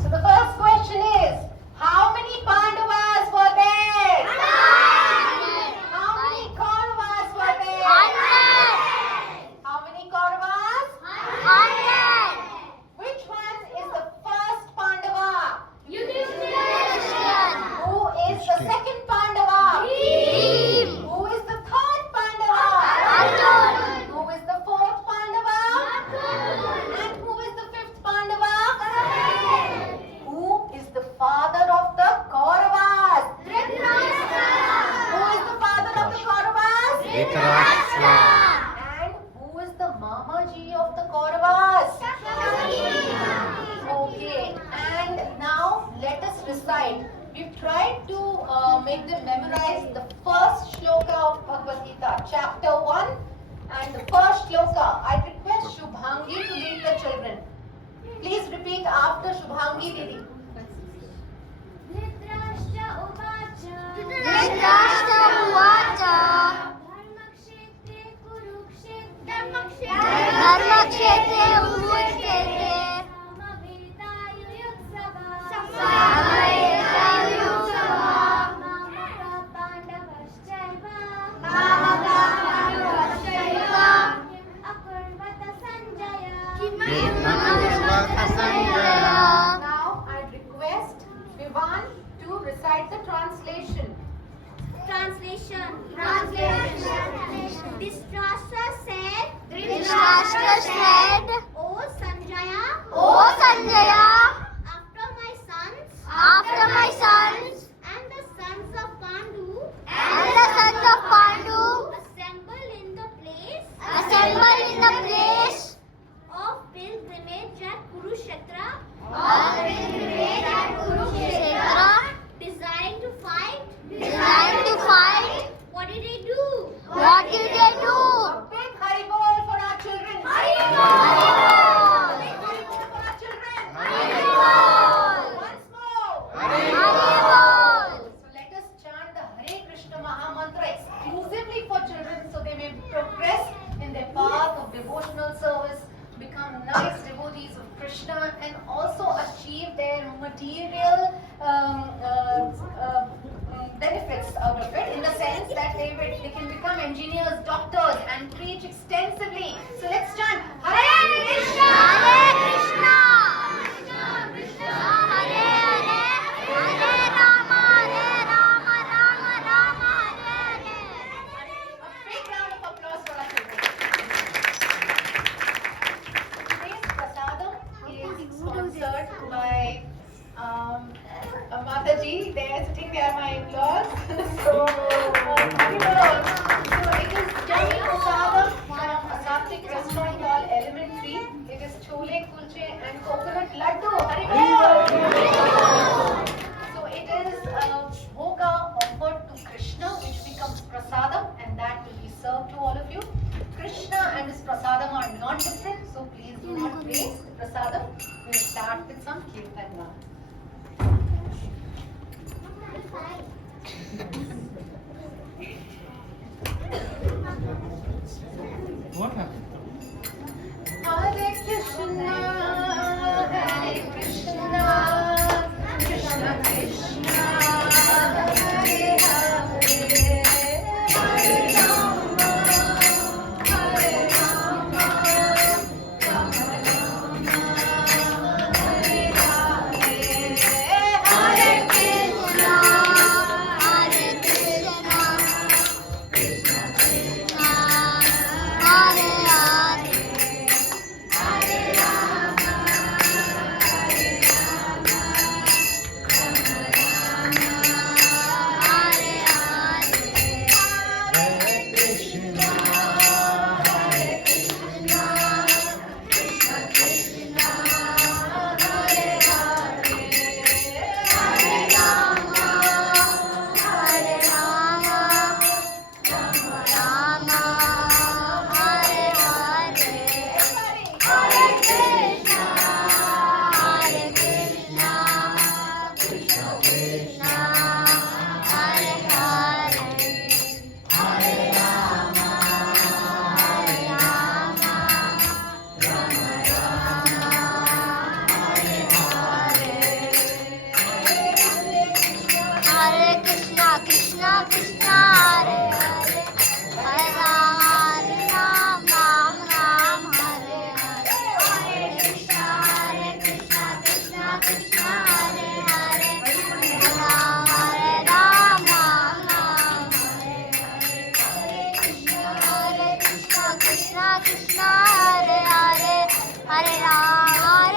So the first question is, how many Pandavas were there? 100. How many Kauravas were there? 100. How many Kauravas? 100. Which one is the first Pandava? Yudhishthira. Who is the second Pandava? Bhim. Who is the third Pandava? Arjun. Who is the fourth Pandava? Nakul. And who is the fifth Pandava? Who is the father of the Kauravas? Dhritarashtra. Who is the father of the Kauravas? Dhritarashtra. And who is the Mamaji of the Kauravas? Okay, and now let us recite. We've tried Didi. Dhritarashtra उवाच धृतराष्ट्र उवाच धर्मक्षेत्रे कुरुक्षेत्रे धर्मक्षेत्रे कुरुक्षेत्रे समवेतायुयुत्सवः मामकाः पाण्डवश्चैव अकुर्वत Sanjay Now I request Vivan to recite the translation. Translation. Dhritarashtra said, O Sanjaya, after my sons, and the sons of Pandu, assemble in the place of pilgrimage at Kurukshetra, desiring to fight. What did they do? A big Haribol for our children. Haribol! A big Haribol for our children. Once more. So let us chant the Hare Krishna Maha Mantra exclusively for children so they may progress in their path of devotional service, become nice devotees of Krishna, and also achieve their material benefits out of it, in the sense that they can become engineers, doctors, and preach extensively. So let's chant Hare Krishna, Krishna, Hare Hare, Hare Rama, Rama Rama, Hare Hare. A big round of applause for our children. Today's prasadam is sponsored by Mataji. They are sitting there, my in-laws. So it is Jai Prasadam from a Sattvic restaurant called Elementary. It is chole, kulche and coconut laddu. Haribol! So it is bhoga offered to Krishna, which becomes prasadam, and that will be served to all of you. Krishna and his prasadam are not different, so please do not waste the prasadam. We'll start with some kirtan now. What happened? Hare Krishna, Krishna Krishna, Hare Hare, Hare Rama, Hare Rama, Rama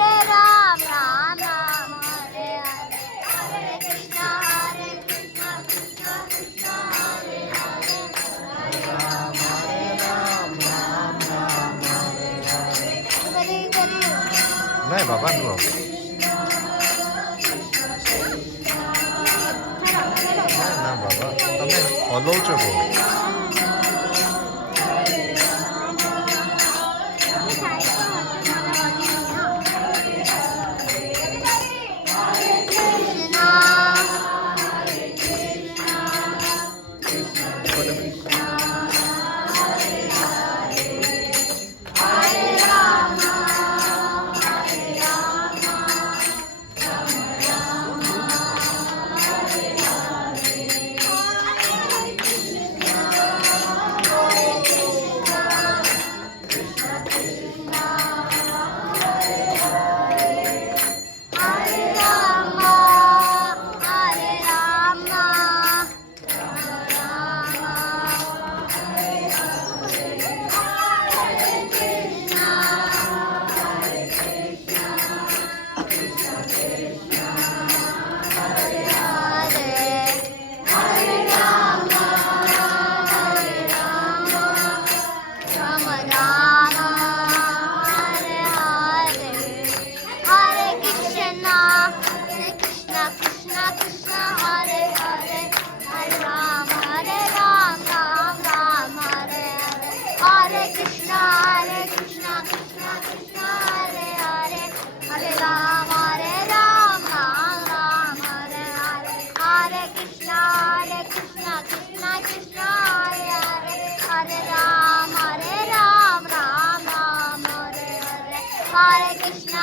Rama, Hare Hare, Hare Krishna, नहीं बाबा लो ना बाबा તમે hello છો બહુ Krishna,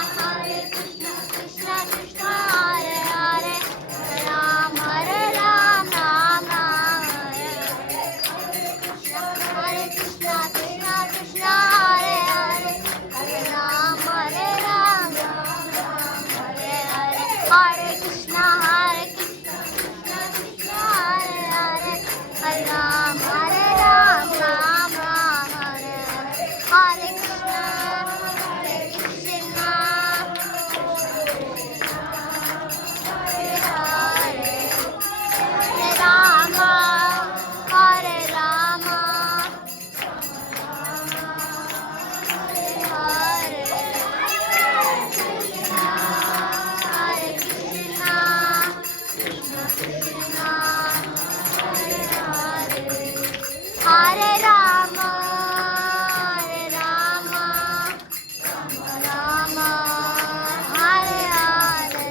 Krishna Krishna, Hare Hare, Ram Hare Ram, Ram Ram Hare Hare. Hare Krishna, Krishna Krishna, Hare Hare, Hare Ram Hare Ram, Ram Ram Hare Hare. Hare Krishna, Krishna Krishna, Hare Hare, Hare Ram Hare Ram, Ram Ram Hare Hare. Hare Krishna, Hare Krishna, Hare Hare, Hare Rama, Hare Rama, Hare Hare, Hare Krishna, Krishna Krishna, Hare Hare, Hare Rama, Hare Rama, Rama Rama, Hare Hare.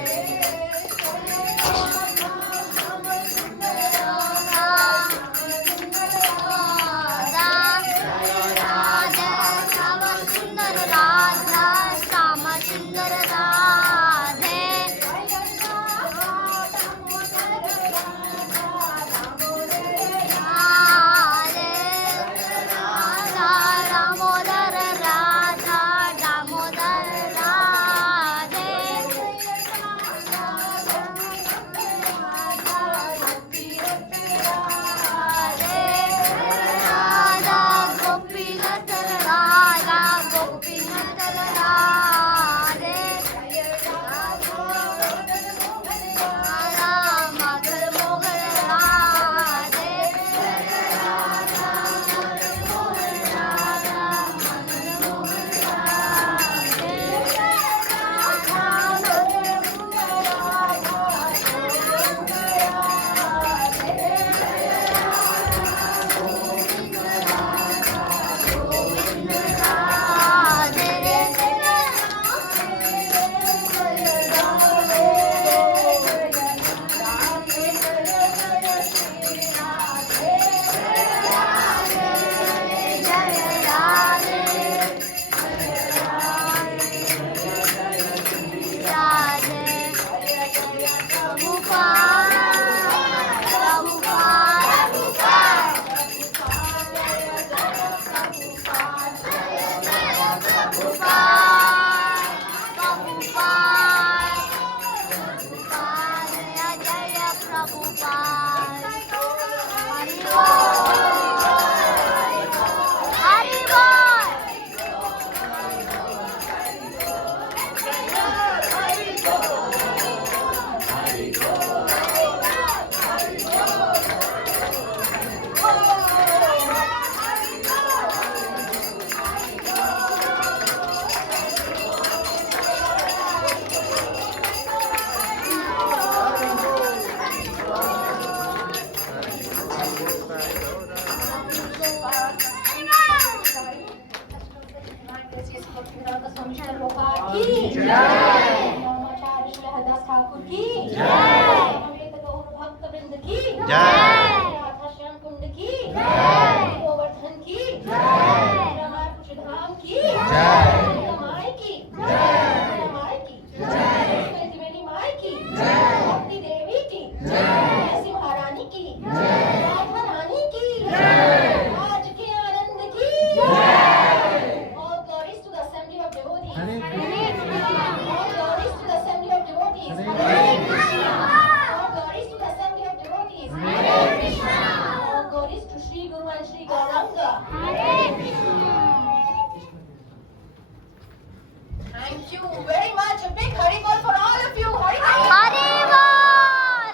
Thank you very much. A big Haribol for all of you. Haribol. Haribol!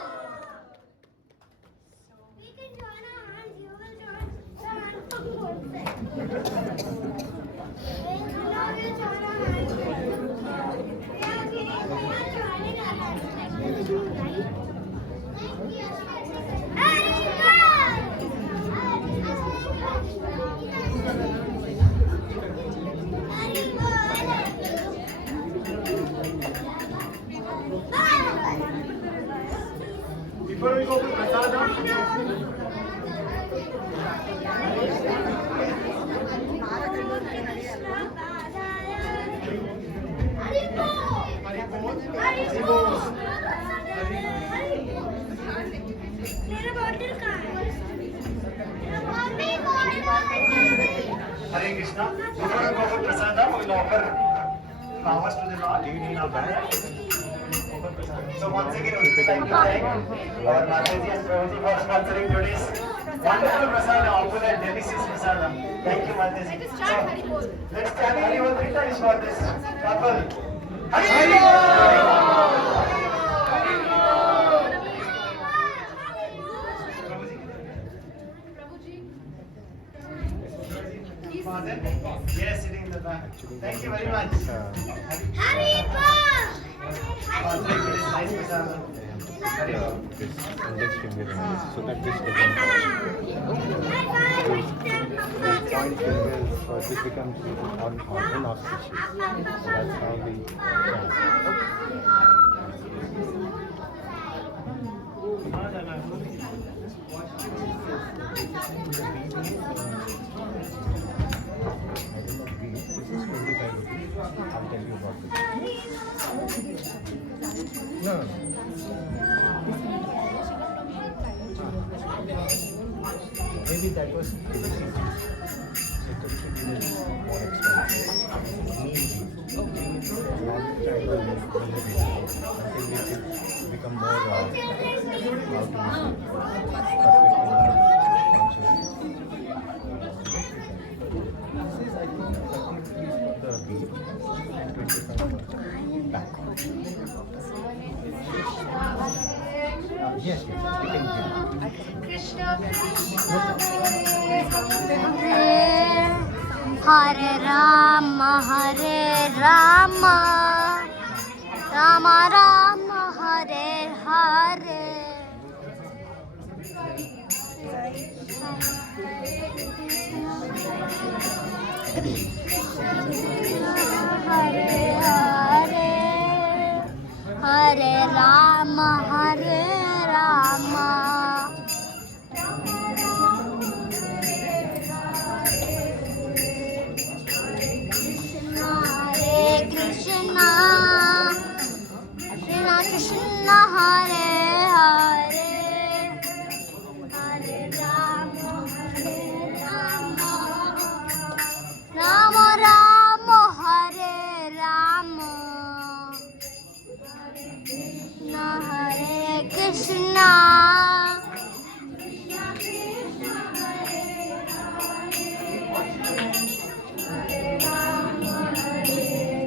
We can join our hands. You will join the hands of both sides. Now we'll join our hands. We are joining our hands. Before we go to Prasadam, Hare Hare Krishna. Before we go for prasadam, we will offer flowers to the Lord. So once again, we would like to thank our Mataji and Prabhuji for sponsoring today's wonderful prasadam, awful and delicious prasadam. Thank you, Mataji. Let us chant Hari Bol. Let's chant Hari Bol 3 times for this couple. Hari Bol! Prabhuji. Father? Yes, sitting in the back. Thank you very much. Haribo! Father, it is nice prasadam. Hari Bol. This index finger in this, so that this doesn't point fingers, so this becomes inauspicious. So that's how we This is 25 rupees. I'll tell you about this. No. Maybe that was previously so Turkey is more expensive. Long time until we become more This is, I think, 30 rupees for the beat and 25 for the back. Yes, we can hear. Krishna Krishna Hare Rama Hare Rama Rama Rama Hare Hare Hare Hare Hare Rama Hare Rama Hare Krishna Krishna Krishna Hare Hare Hare Rama Hare Rama Rama Rama Hare Rama Hare Krishna Krishna Krishna Hare Hare Rama Hare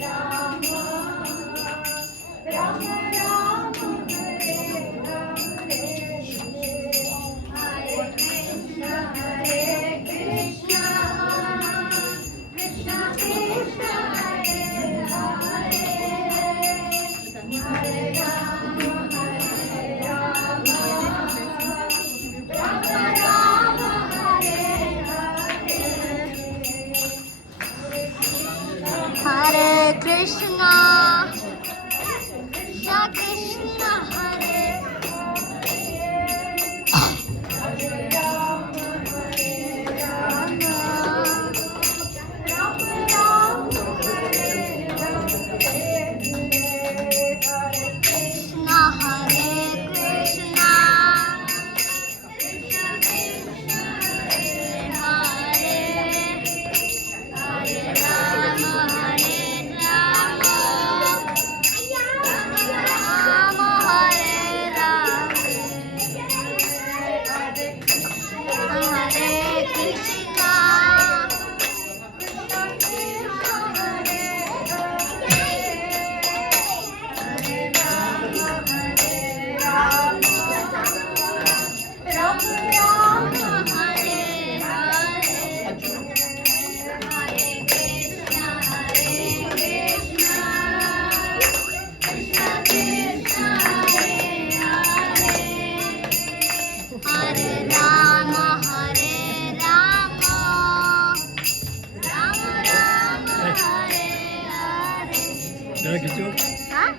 Rama Rama Rama Hare Hare Krishna Hare Krishna Krishna Krishna Hare Hare Hare Rama Rama Rama Hare Hare Krishna Krishna Krishna Hare Hare Rama Rama Rama Hare Krishna Hare Krishna Krishna Krishna Hare Hare Rama Hare Rama Rama Hare Rama Hare Krishna Krishna Krishna Hare Hare Rama Hare Rama Rama Rama Hare Hare Hare Krishna Hare Krishna Krishna Krishna Hare Hare Rama Hare Rama Rama Rama Hare Hare Huh?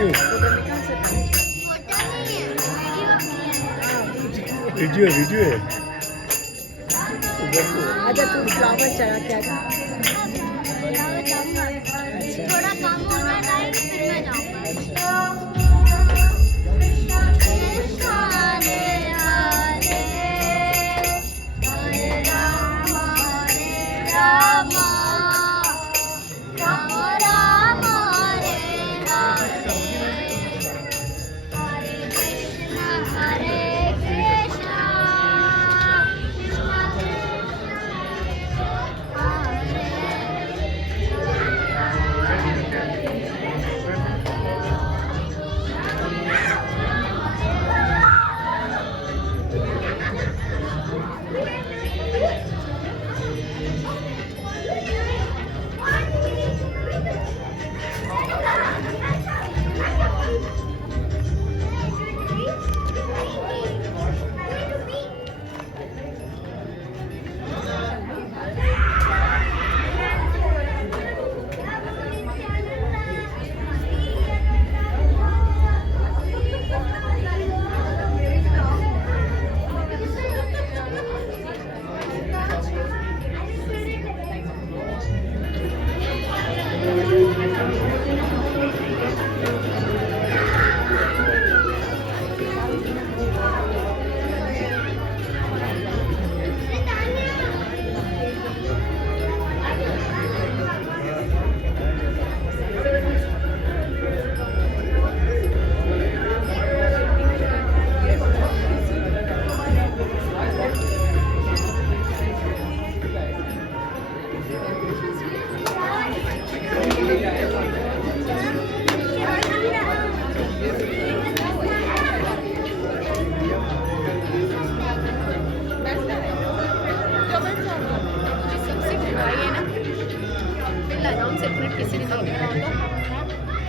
क्यों? Video video है। अच्छा तू flower चढ़ा के आजा। थोड़ा काम हो जाए टाइम फिर मैं जाऊँगा।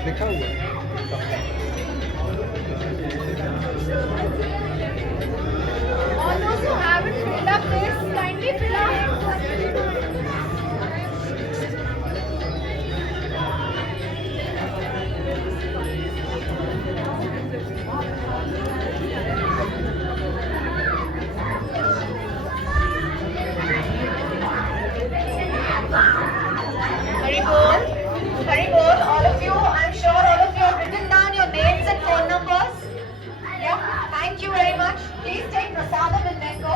लिखा हुआ है। All those who haven't filled up this, kindly fill up. Very good, all of you. I'm sure all of you have written down your names and phone numbers. Yeah, thank you very much. Please take prasadam and then go.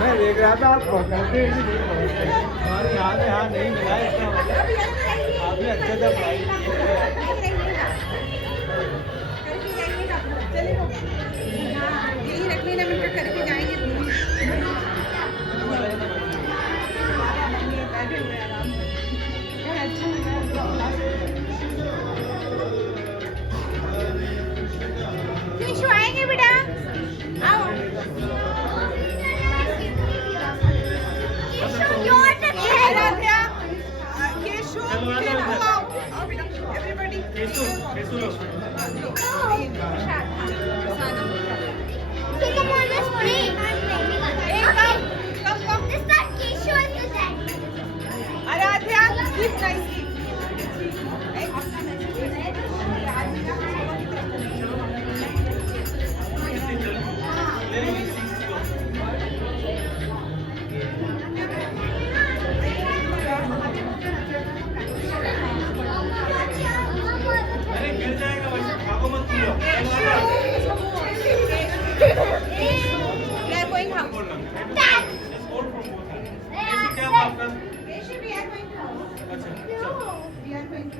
मैं देख रहा था आप पकड़ते ही नहीं पकड़ते हमारे यहाँ में यहाँ नहीं मिला है इसका मतलब आपने अच्छा था भाई आएंगे बेटा आओ Everybody. Hey, come on, let's play. Hey, come. This time, Keshu is the dead. Aradhya, sit nicely. We are going house. Keshu, we are going house. We are going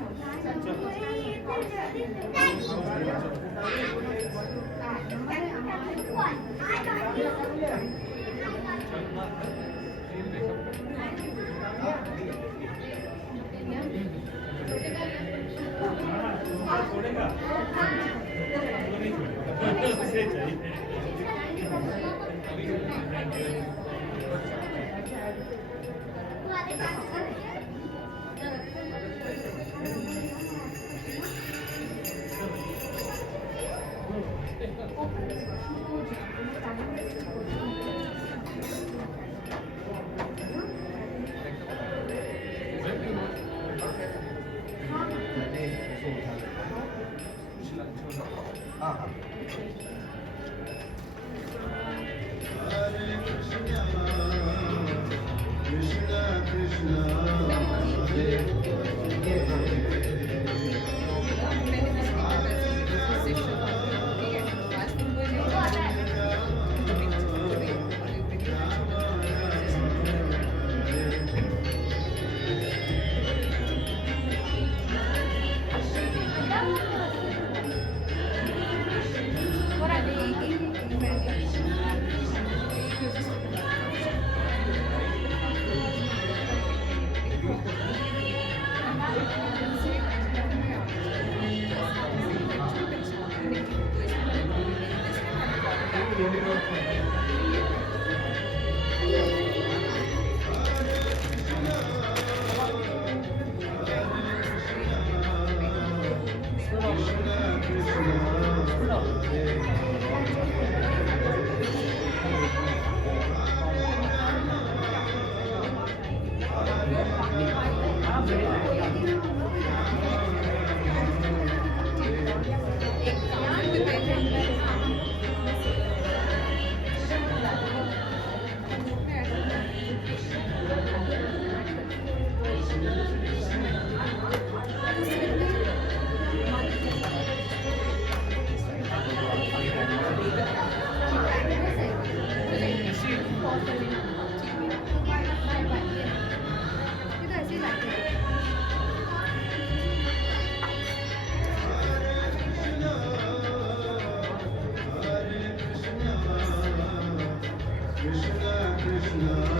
Krishna